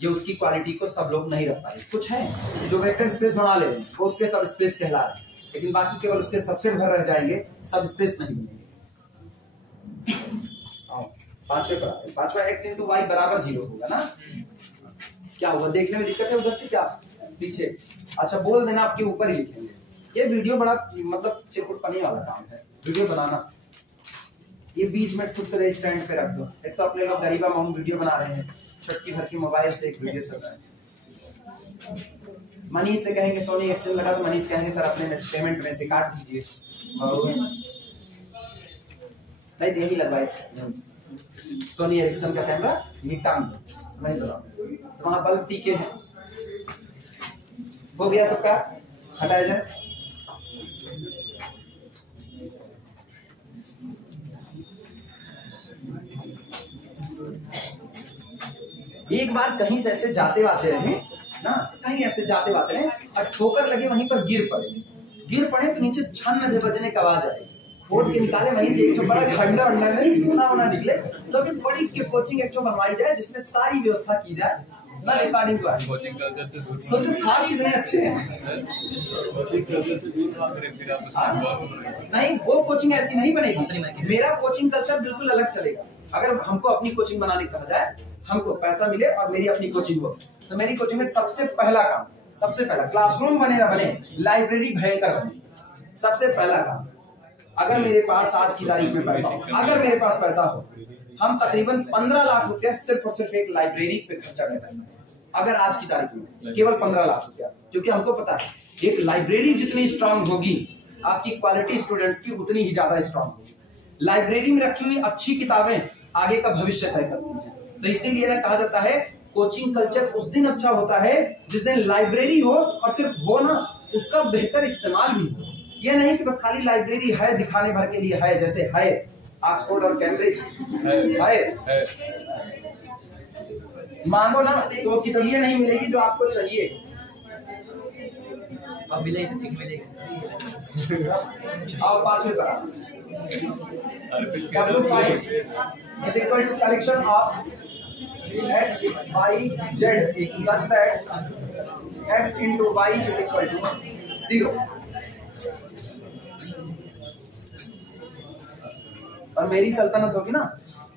ये उसकी क्वालिटी को सब लोग नहीं रख पाए. कुछ है जो वेक्टर स्पेस बना ले रहे हैं वो उसके सब स्पेस कहला रहे हैं, लेकिन बाकी केवल उसके सबसे भर रह जाएंगे, सब स्पेस नहीं बनेंगे. पांचवा x इंटू वाई बराबर 0 होगा ना. क्या होगा देखने में दिक्कत है उधर से क्या पीछे. अच्छा बोल देना आपके ऊपर ही लिखेंगे. ये वीडियो बड़ा मतलब चिरकुटपनी वाला काम है वीडियो बनाना. ये बीच में खुद करे स्टैंड पे रख दो. एक तो अपने लोग गरीबा मामूल वीडियो बना रहे हैं, छटकी भर की मोबाइल से एक वीडियो चल रहा है. मनीष से कहेंगे सोनी एक्सेल लगा तो मनीष कहेंगे सर अपने पेमेंट में से काट दीजिए. नहीं तो यही लगवाए सोनी एरिक्सन का कैमरा टांग दो. नहीं तो वहां बल्ब टीके हैं. हो गया सबका, हटाया जाए. एक बार कहीं से ऐसे जाते आते रहे ना, कहीं ऐसे जाते आते रहे और ठोकर लगे वहीं पर गिर पड़े तो नीचे छन्न बजने का आवाज आई. खोद के निकाले वहीं से एक बड़ा खंडा अंडा में सोना निकले. तो अभी बड़ी कोचिंग एक बनवाई जाए जिसमें सारी व्यवस्था की जाए ना रिकॉर्डिंग को. सोचो खाब कितने अच्छे हैं. नहीं वो कोचिंग ऐसी नहीं बनेगी. मेरा कोचिंग कल्चर बिल्कुल अलग चलेगा. अगर हमको अपनी कोचिंग बनाने कहा जाए, हमको पैसा मिले और मेरी अपनी कोचिंग हो, तो मेरी कोचिंग में सबसे पहला क्लासरूम बने ना बने, लाइब्रेरी भयंकर बने. सबसे पहला काम, अगर मेरे पास आज की तारीख में पैसा हो, हम तकरीबन 15 लाख रुपया सिर्फ और सिर्फ एक लाइब्रेरी पे खर्चा कर सकते हैं. अगर आज की तारीख में केवल 15 लाख रुपया, क्योंकि हमको पता है एक लाइब्रेरी जितनी स्ट्रांग होगी आपकी क्वालिटी स्टूडेंट्स की उतनी ही ज्यादा स्ट्रांग होगी. लाइब्रेरी में रखी हुई अच्छी किताबें आगे का भविष्य तय करती हैं. तो इसीलिए ना कहा जाता है कोचिंग कल्चर उस दिन अच्छा होता है जिस दिन लाइब्रेरी हो, और सिर्फ हो ना उसका बेहतर इस्तेमाल भी हो. ये नहीं कि बस खाली लाइब्रेरी है दिखाने भर के लिए है, जैसे है ऑक्सफोर्ड और कैम्ब्रिज है. मांगो ना तो वो किताबें नहीं मिलेगी जो आपको चाहिए. अब मिलेगी. और 5वें पर is equal to collection of x, y, z such that x into y is equal to 0. और मेरी सल्तनत होगी ना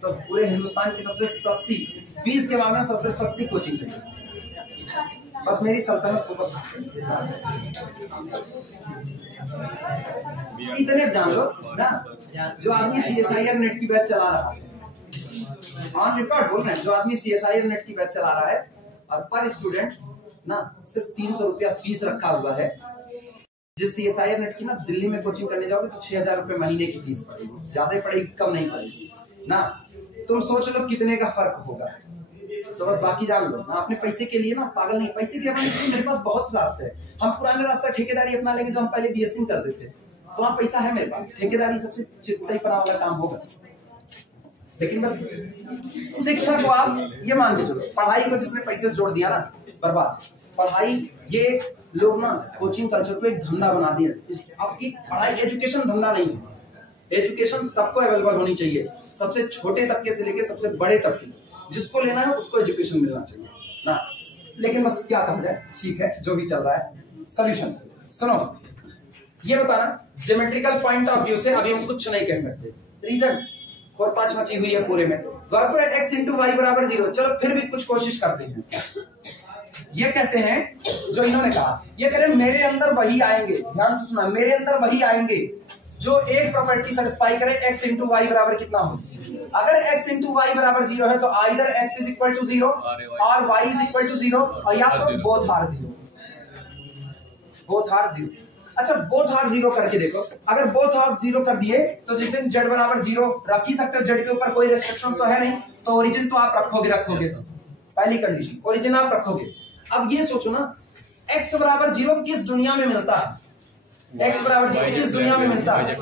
तो पूरे हिंदुस्तान की सबसे सस्ती फीस के मामले में सबसे सस्ती कोचिंग चाहिए. बस मेरी सल्तनत हो. बस इतने जान लो ना, जो आदमी CSIR नेट की बैच चला रहा है, ऑन रिकॉर्ड बोल रहे हैं, जो आदमी CSIR नेट की बैच चला रहा है और पर स्टूडेंट ना सिर्फ 300 रुपया फीस रखा हुआ है. जिस CSIR नेट की ना दिल्ली में कोचिंग करने जाओगे तो 6000 रुपए महीने की फीस पड़ेगी. ज्यादा पड़ेगी, कम नहीं पड़ेगी ना. तुम सोच लो कितने का फर्क होगा. तो बस बाकी जान लो ना. अपने पैसे के लिए ना पागल नहीं. पैसे के अपने मेरे पास बहुत रास्ते है. हम पुराने रास्ता ठेकेदारी अपना लेंगे जो हम पहले BSc करते थे, तो वहाँ पैसा है मेरे पास. ठेकेदारी सबसे चिपटाईपना वाला काम होगा. लेकिन बस शिक्षा को आप ये मान के चलो, पढ़ाई को जिसने पैसे जोड़ दिया ना बर्बाद. पढ़ाई ये लोग ना कोचिंग कल्चर को एक धंधा बना दिया. आपकी पढ़ाई एजुकेशन धंधा नहीं है. एजुकेशन सबको अवेलेबल होनी चाहिए, सबसे छोटे तबके से लेके सबसे बड़े तबके. जिसको लेना है उसको एजुकेशन मिलना चाहिए ना. लेकिन बस क्या कहा जाए, ठीक है जो भी चल रहा है. सॉल्यूशन सुनो, ये बताना ज्योमेट्रिकल पॉइंट ऑफ व्यू से अभी हम कुछ नहीं कह सकते. रीजन 4 5 बची हुई है पूरे में। गौर करो x इंटू वाई बराबर 0। चलो फिर भी कुछ कोशिश करते हैं। ये कहते हैं जो इन्होंने कहा, ये कह रहे मेरे अंदर वही आएंगे, ध्यान से सुना, मेरे अंदर वही आएंगे जो एक प्रॉपर्टी सेटिस्फाई करे x इंटू वाई बराबर कितना हो। अगर x इंटू वाई बराबर 0 है तो either x is equal to 0 और y इज इक्वल टू 0 और या तो बोथ आर 0। Both are 0। अच्छा बोथ आर 0 करके देखो, अगर बोथ आर 0 कर दिए तो जिस दिन z बराबर 0 रख ही सकते हो, z के ऊपर कोई रेस्ट्रिक्शन तो है नहीं, तो ओरिजिन तो आप रखोगे पहली कंडीशन, ओरिजिन आप रखोगे। अब ये सोचो ना, x बराबर 0 किस दुनिया में मिलता है, x बराबर 0 किस दुनिया में मिलता है,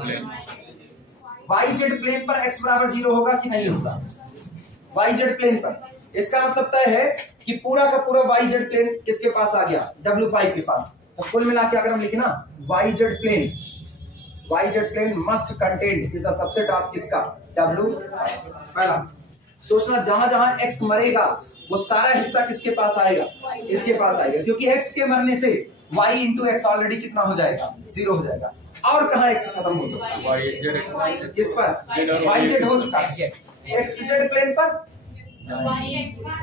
YZ प्लेन पर x बराबर 0 होगा कि नहीं होगा, YZ प्लेन पर। इसका मतलब तय है कि पूरा का पूरा YZ प्लेन किसके पास आ गया, W5 के पास। तो कुल मिला के अगर हम लिखे ना YZ plane must contain is the subset of किसका, W। पहला सोचना, जहां जहां x मरेगा वो सारा हिस्सा किसके पास आएगा, इसके पास आएगा, क्योंकि x के मरने से y इंटू एक्स ऑलरेडी कितना हो जाएगा, 0 हो जाएगा। और कहां x खत्म हो सकता है, किस पर, YZ हो चुका है, XZ प्लेन पर,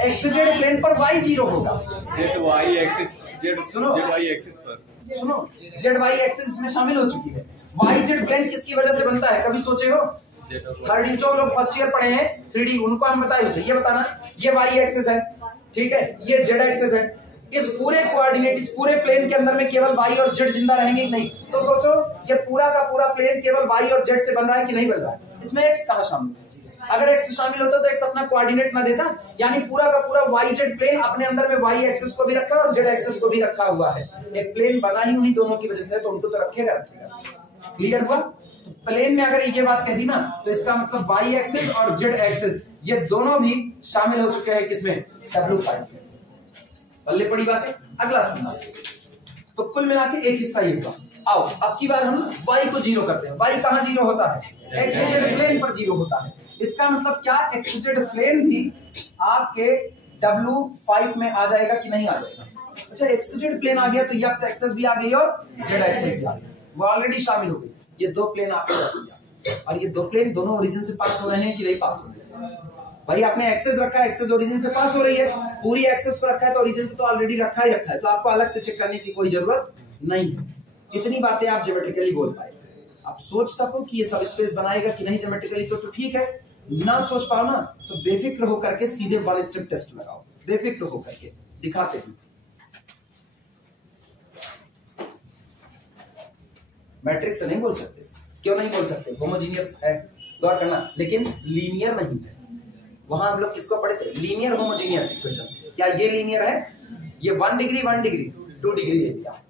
XZ प्लेन पर y 0 होगा, ZY एक्सिस सुनो ZY एक्सिस पर, सुनो ZY एक्सिस में शामिल हो चुकी है। YZ प्लेन किसकी वजह से बनता है, कभी सोचे हो, थर्ड जो लोग फर्स्ट ईयर पढ़े हैं 3D उनको हम बताए होते, ये बताना, ये y एक्सिस है, ठीक है, ये z एक्सिस है। इस पूरे कोऑर्डिनेट, इस पूरे प्लेन के अंदर में केवल y और z जिंदा रहेंगे कि नहीं, तो सोचो ये पूरा का पूरा प्लेन केवल y और z से बन रहा है कि नहीं बन रहा है, इसमें x कहां शामिल है। अगर x शामिल होता तो x अपना कोऑर्डिनेट ना देता, यानी पूरा का पूरा YZ प्लेन अपने अंदर में y एक्सिस को भी रखा और z एक्सिस को भी रखा हुआ है। एक प्लेन बना ही उन्हीं दोनों की वजह से, तो उनको तो रखेगा। क्लियर हुआ। तो प्लेन में अगर ये बात कह दी ना, तो इसका मतलब y एक्सिस और z एक्सिस ये दोनों भी शामिल हो चुके हैं किसमें, W5 में। पल्ले पड़ी बात है। अगला सुनना, तो कुल मिला के एक हिस्सा ये हुआ। आओ अब की बार हम y को 0 करते हैं। y कहां 0 होता है, XZ प्लेन पर 0 होता है। इसका मतलब क्या, XZ प्लेन भी आपके W5 में आ जाएगा कि नहीं आ जाएगा। अच्छा XZ प्लेन आ गया तो x एक्सिस भी आ गई और z एक्सिस भी आ गई, वो ऑलरेडी शामिल हो गई। ये दो प्लेन आपको रख दिया, और ये दो प्लेन दोनों ओरिजिन से पास हो रहे हैं कि नहीं पास हो रहे हैं। भाई आपने एक्सेस रखा है, एक्सेस ओरिजिन से पास हो रही है, पूरी एक्सेस पर रखा है तो ओरिजिन तो ऑलरेडी रखा ही रखा है, तो आपको अलग से चेक करने की कोई जरूरत नहीं है। इतनी बातें आप ज्योमेट्रिकली बोल पाए। आप सोच सको कि ये सब स्पेस बनाएगा कि नहीं ज्योमेट्रिकली, तो ठीक है। ना सोच पाओ ना तो बेफिक्र होकर के सीधे वन स्टेप टेस्ट लगाओ, बेफिक्र होकर के दिखाते हैं। मैट्रिक्स से नहीं बोल सकते, क्यों नहीं बोल सकते, होमोजीनियस है, गौर करना, लेकिन लीनियर नहीं है। वहां हम लोग किसको पढ़े थे, लीनियर होमोजीनियस इक्वेशन। क्या ये लीनियर है, ये 1 डिग्री 1 डिग्री 2 डिग्री दे दिया।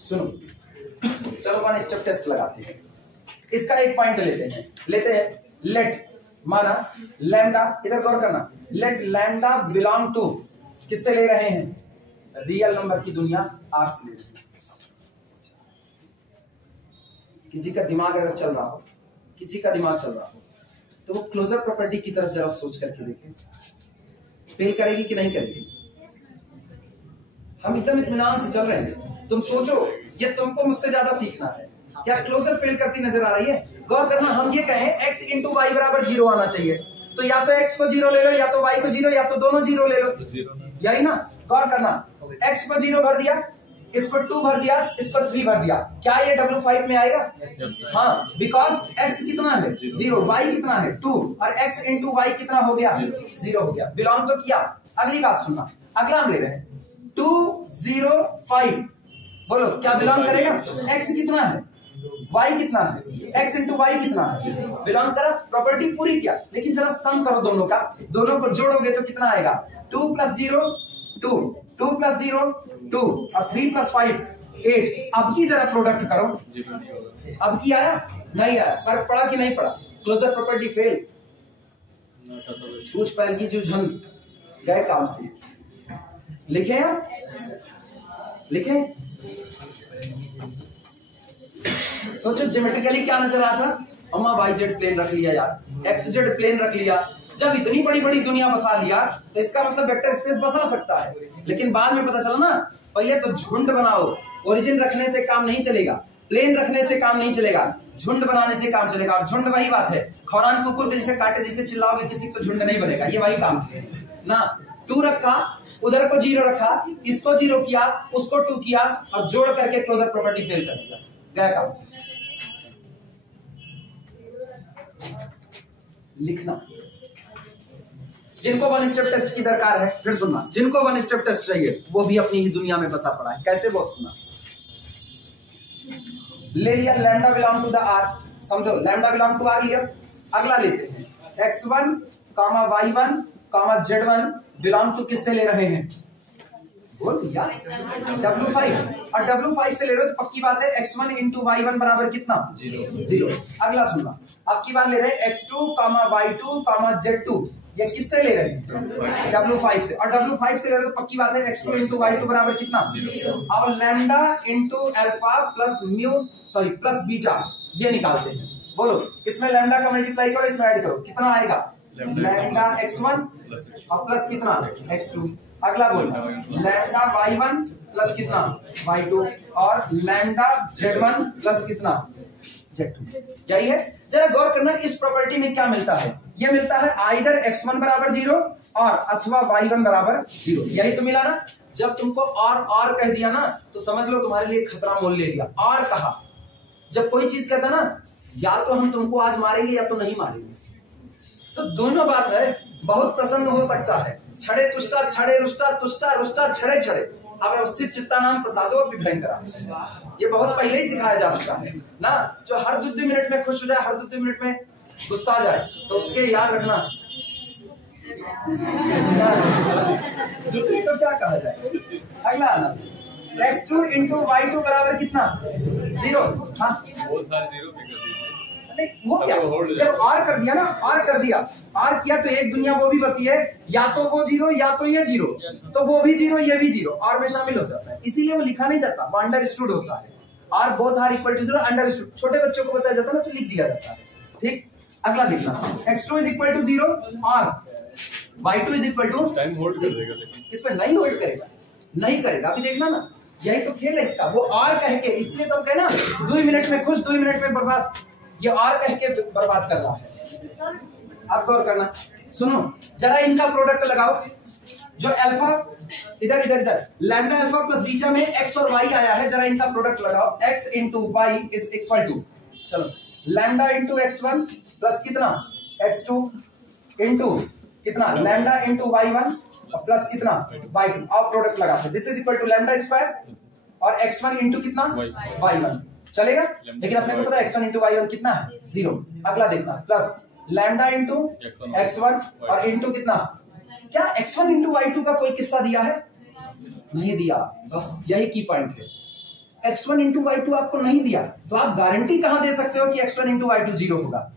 सुनो चलो वन स्टेप टेस्ट लगाते हैं। इसका एक पॉइंट लेते हैं लेट, माना लैम्डा, इधर गौर करना, लेट लैम्डा बिलोंग टू, किससे ले रहे हैं, रियल नंबर की दुनिया आर से ले रहे हैं। किसी का दिमाग अगर चल रहा हो, किसी का दिमाग चल रहा हो, तो वो क्लोजर प्रॉपर्टी की तरफ जरा सोच करके देखें, फेल करेगी कि नहीं करेगी। हम एकदम इत्मीनान से चल रहे हैं, तुम सोचो ये तुमको मुझसे ज्यादा सीखना है, क्या क्लोजर फेल करती नजर आ रही है। गौर करना, हम ये कहें x इंटू वाई बराबर 0 आना चाहिए, तो या तो x को 0 ले लो, या तो y को 0, या तो दोनों 0 ले लो, यही ना। गौर करना, x को 0 भर दिया, इसको 2 भर दिया, इसको 3 भर दिया, क्या ये W5 में आएगा? हाँ, बिकॉज x कितना है 0, y कितना है 2, और x इंटू वाई कितना हो गया 0 हो गया, बिलोंग तो किया। अगली बात सुनना, अगला हम ले रहे हैं 2 0 5, बोलो क्या बिलोंग करेगा, x कितना है, y कितना है, x इंटू वाई कितना है, बिलोंग करा, प्रॉपर्टी पूरी किया। लेकिन जरा सम करो दोनों का, दोनों को जोड़ोगे तो कितना आएगा, 2 + 0 2, 2 + 0 2, और 3 + 5 8। अब की जरा प्रोडक्ट करो, अब की आया नहीं आया, फर्क पड़ा कि नहीं पड़ा, क्लोजर प्रॉपर्टी फेल। छूछ पैर की जूझन गए काम से। लिखे आप, लिखे, सोचो ज्योमेट्रिकली क्या नजर आता, अम्मा YZ प्लेन रख लिया यार, XZ प्लेन रख लिया, जब इतनी बड़ी बड़ी दुनिया बसा लिया तो इसका मतलब वेक्टर स्पेस बसा सकता है। लेकिन बाद में पता चला ना, पहले तो झुंड बनाओ, ओरिजिन रखने से काम नहीं चलेगा, प्लेन रखने से काम नहीं चलेगा, झुंड बनाने से काम चलेगा। और झुंड वही बात है, खौरान कुकुर के जिसे काटे जिसे चिल्लाओगे किसी को झुंड नहीं बनेगा, ये वही काम है ना। 2 रखा, उधर को 0 रखा, इसको 0 किया, उसको 2 किया और जोड़ करके क्लोजर प्रॉपर्टी फेल कर दिया, गया काम से। लिखना, जिनको 1 स्टेप टेस्ट की दरकार है, फिर सुनना, जिनको 1 स्टेप टेस्ट चाहिए वो भी अपनी ही दुनिया में बसा पड़ा है। कैसे वो सुनना, ले लिया lambda belong to the R, समझो लैम्डा बिलोंग टू आर लिया। अगला लेते हैं x1, y1, z1 belong to किससे ले रहे हैं, बोल दिया W5, और W5 से ले रहे हो तो पक्की बात है x1 इंटू y1 बराबर कितना, 0। अगला सुनना, अब की बार ले रहे हैं x2, y2, z2, ये किससे ले रहे हैं, W5 से, और W5 से ले रहे हो तो पक्की बात है x2 इंटू y2 बराबर कितना, अब lambda into alpha plus mu plus beta ये निकालते हैं। बोलो इसमें लैम्डा का मल्टीप्लाई करो, इसमें ऐड करो, कितना आएगा, लैम्डा x1 और प्लस कितना x2। अगला बोलना लैम्डा y1 प्लस कितना y2 और लैम्डा z1 प्लस कितना z2। यही है, जरा गौर करना इस प्रॉपर्टी में क्या मिलता है, ये मिलता है आइदर x1 बराबर 0 और अथवा y1 बराबर 0, यही तो मिला ना। जब तुमको और कह दिया ना तो समझ लो तुम्हारे लिए खतरा मोल ले लिया। और कहा, जब कोई चीज कहता ना या तो हम तुमको आज मारेंगे या तो नहीं मारेंगे, तो दोनों बात है, बहुत प्रसन्न हो सकता है। छड़े तुष्टा छड़े रुष्टा तुष्टा रुष्टा छड़े छड़े अव्यवस्थित चित्ता नाम प्रसादो विभयंकरा, ये बहुत पहले ही सिखाया जा चुका है ना। जो हर 2 मिनट में खुश हो जाए, हर 2 मिनट में गुस्सा आ जाए, तो उसके याद रखना तो क्या कहा जाए। अगला आना x2 इंटू y2 बराबर कितना 0। हाँ बहुत सारे 0 पे कर दीजिए। नहीं वो क्या, जब R कर दिया ना, R कर दिया, R किया तो एक दुनिया वो भी बसी है, या तो वो 0 या तो ये 0, तो वो भी 0 ये भी 0 R में शामिल हो जाता है, इसीलिए वो लिखा नहीं जाता, वो अंडरस्टूड होता है। R both are equal to 0 understood, छोटे बच्चों को बताया जाता है ना तो लिख दिया जाता है। ठीक, अगला देखना x2 इज इक्वल टू 0 और y2 is equal to, time hold कर देगा, लेकिन इसमें नहीं होल्ड करेगा, नहीं करेगा, अभी देखना ना, यही तो खेल है इसका। वो और कह के, इसलिए तो हम कहे ना 2 मिनट में खुश 2 मिनट में बर्बाद, ये और कह के बर्बाद कर रहा है। अब गौर करना, सुनो जरा इनका प्रोडक्ट लगाओ, जो अल्फा इधर इधर इधर लैम्डा अल्फा प्लस बीटा में x और y आया है, जरा इनका प्रोडक्ट लगाओ, x into y is equal to, चलो लैम्डा इंटू x1 प्लस कितना x2 इंटू कितना लैम्डा इंटू y1 प्लस कितना y2, और प्रोडक्ट लगाते हैं, this is equal to lambda square और x1 इंटू कितना y1, चलेगा। लेकिन अपने को पता है x1 इंटू y1 कितना है 0। अगला देखना प्लस लैम्डा इंटू x1 और इंटू कितना, क्या x1 इंटू y2 का कोई किस्सा दिया है, नहीं दिया, बस यही की पॉइंट है। x1 इंटू y2 आपको नहीं दिया तो आप गारंटी कहां दे सकते हो कि x1 इंटू y2 0 होगा।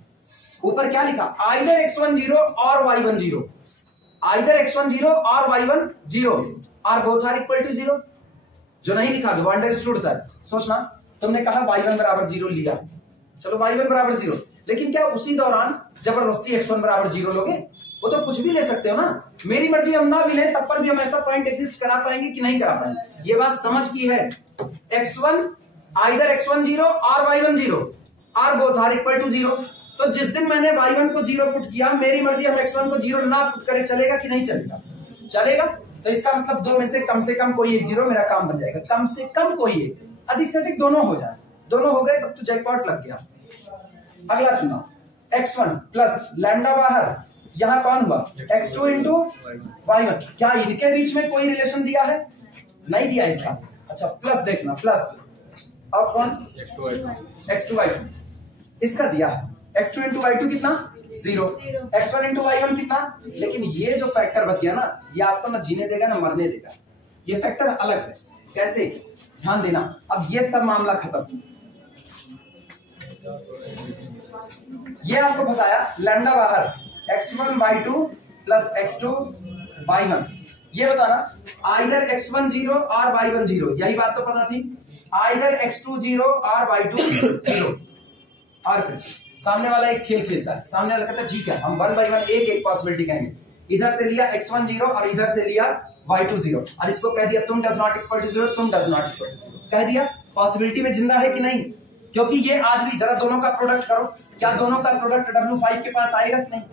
ऊपर क्या लिखा, आइदर x1 0 और y1 0, आइदर x1 0 और y1 0 और बोथ आर इक्वल टू 0। जो नहीं लिखा वो अंडरस्टूड था। सोचना, तुमने कहा y1 बराबर 0 लिया, चलो y1 बराबर 0, लेकिन क्या उसी दौरान जबरदस्ती x1 बराबर 0 लोगे, वो तो कुछ भी ले सकते हो ना, मेरी मर्जी हम ना भी लें तब पर भी हम ऐसा पॉइंट एग्जिस्ट करा पाएंगे कि नहीं करा पाएंगे, ये बात समझ की है। x1 आइदर x1 0 और y1 0 और बोथ आर इक्वल टू 0, तो जिस दिन मैंने y1 को 0 पुट किया, मेरी मर्जी हम x1 को 0 ना पुट करें, चलेगा कि नहीं चलेगा, चलेगा। तो इसका मतलब दो में से कम कोई एक 0 मेरा काम बन जाएगा, कम से कम कोई एक, अधिक से अधिक दोनों हो जाए, दोनों हो गए तब तो जैकपॉट लग गया। अगला सुनो, x1 प्लस लैम्डा बाहर, यहां कौन हुआ x2 इंटू y1, क्या इनके बीच में कोई रिलेशन दिया है, नहीं दिया एक साथ, अच्छा प्लस देखना, प्लस और कौन x2 y2, इसका दिया है x2 इंटू y2 कितना 0, x1 इंटू y1 कितना, लेकिन ये जो फैक्टर बच गया ना, ये आपको ना जीने देगा ना मरने देगा, ये फैक्टर अलग है। कैसे, ध्यान देना, अब ये सब मामला खत्म, ये आपको फंसाया लैम्डा बाहर x1 y2 plus x2 y1, ये बताना आइदर x1 0 और y1 0, यही बात तो पता थी, आइदर x2 0 और y2 0। और फिर सामने वाला एक खेल खेलता है, सामने वाला कहता है ठीक है हम 1 by 1 एक पॉसिबिलिटी कहेंगे, इधर से लिया x1 0 और इधर से लिया y2 0 और इसको कह दिया तुम डज नॉट इक्वल टू 0, तुम डज नॉट इक्वल टू 0 कह दिया, पॉसिबिलिटी में जिंदा है कि नहीं, क्योंकि ये आज भी, जरा दोनों का प्रोडक्ट करो, क्या दोनों का प्रोडक्ट W5 के पास आएगा कि नहीं?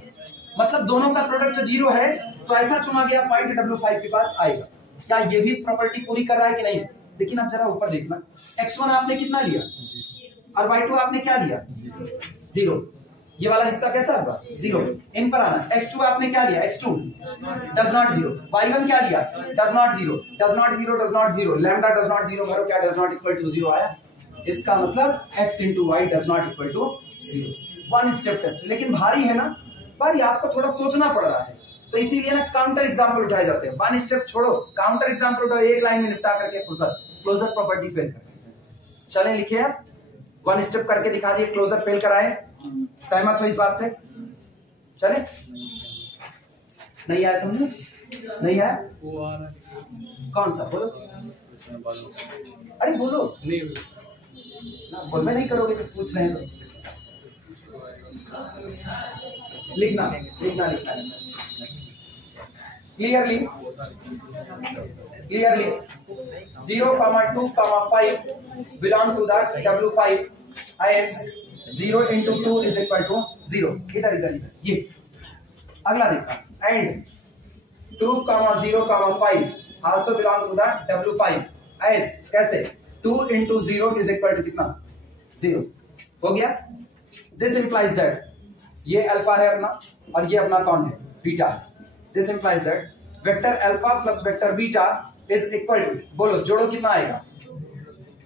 मतलब दोनों का प्रोडक्ट 0 है तो ऐसा चुना गया पॉइंट W5 के पास आएगा। क्या ये भी प्रॉपर्टी पूरी कर रहा है कि नहीं? लेकिन आप जरा ऊपर देखना, x1 आपने कितना लिया और y2 आपने क्या लिया? 0। ये वाला हिस्सा कैसा होगा? 0। इन पर आना, x2 आपने क्या लिया? x2 does not 0। y1 क्या लिया? Does not 0, does not 0, does not 0, lambda does not 0 भरो, क्या डज नॉट इक्वल टू 0 आया? इसका मतलब x into y does not equal to 0। One step test, लेकिन भारी है ना, भारी, आपको थोड़ा सोचना पड़ रहा है, तो इसीलिए ना काउंटर एग्जाम्पल उठाए जाते हैं। वन स्टेप छोड़ो, काउंटर एग्जाम्पल उठाओ, एक लाइन में निपटा करके क्लोजर प्रॉपर्टी फेल कर। चले लिखिए, आप वन स्टेप करके दिखा दिए, क्लोजर फेल कराए। सहमत हो इस बात से? चले, नहीं आया समझो? नहीं आया? वो आ रहा है। कौन सा? बोलो, अरे बोलो नहीं ना, बोल में नहीं करोगे तो पूछ रहे हैं तो लिखना लिखना लिखना clearly 0,2,5 belong to the W5 as 0 into 2 is equal to 0। इधर इधर इधर, ये अगला देखा, and 2,0,5 also belong to the W5 as कैसे? 2 into 0 is equal to कितना? 0। हो गया? This implies that ये अल्फा है अपना और ये अपना कौन है? Beta. This implies that vector alpha plus vector beta is equal to, बोलो जोड़ो कितना आएगा?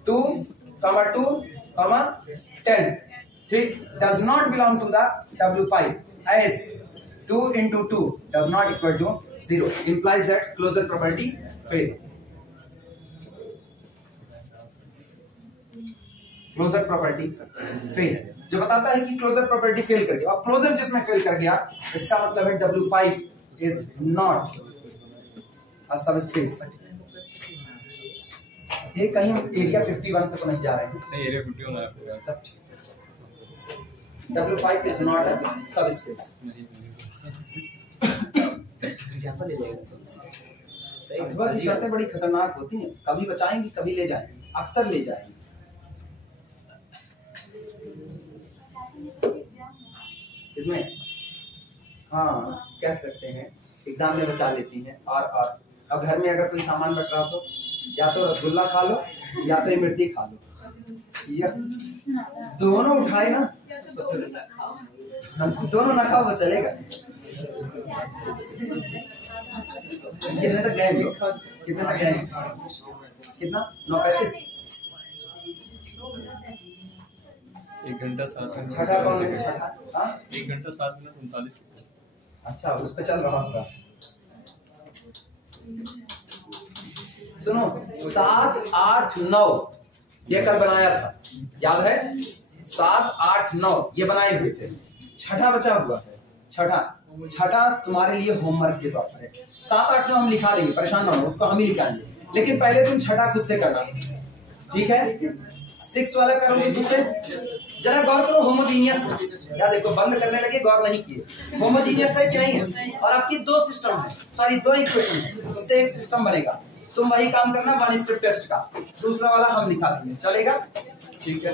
2, 2, 10। ठीक, does not belong to the W5 as 2 into 2 does not equal to 0 implies that closure property fail। Closure property fail, जो बताता है कि क्लोजर प्रॉपर्टी फेल कर गया, और क्लोजर जिसमें फेल कर गया इसका मतलब है W5 is not a subspace. ये कहीं एरिया 51 तक नहीं जा रहे हैं, नहीं एरिया 51 है पूरा सब ठीक है। W5 is not a subspace. Example ले लेगा, अथवा की शर्तें बड़ी खतरनाक होती हैं, कभी बचाएंगे कभी ले जाएंगे, अक्सर ले जाएंगे। इसमें हाँ कह सकते हैं एग्जाम में बचा लेती हैं। और अब घर में अगर कोई सामान बच रहा हो तो या तो रसगुल्ला खा लो या तो इमरती खा लो, या दोनों उठाए ना, दोनों ना खाओ वो चलेगा। कितने तक गए? कितने तक गए? कितना? 9:35। 1 घंटा 7 मिनट। छठा कौन है? छठा? हाँ 1 घंटा 7 मिनट 39 सेकंड। अच्छा, उस पे चल रहा होगा। सुनो, 7, 8, 9 ये कल बनाया था, याद है? 7, 8, 9 ये बनाए हुए थे, छठा बचा हुआ है। छठा तुम्हारे लिए होमवर्क के तौर पर है। 7, 8, 9 हम लिखा देंगे, परेशान ना हो, उसको हम ही लिखाएंगे, लेकिन पहले तुम छठा खुद से करना, ठीक है? 6 वाला करोगे खुद से। जरा गौर करो, होमोजीनियस है या देखो, बंद करने लगे, गौर नहीं किए, होमोजीनियस है कि नहीं है? और आपकी 2 सिस्टम है, सॉरी 2 इक्वेशन है, उससे एक सिस्टम बनेगा। तुम वही काम करना वन स्टेप टेस्ट का, दूसरा वाला हम लिखा देंगे, चलेगा? ठीक है।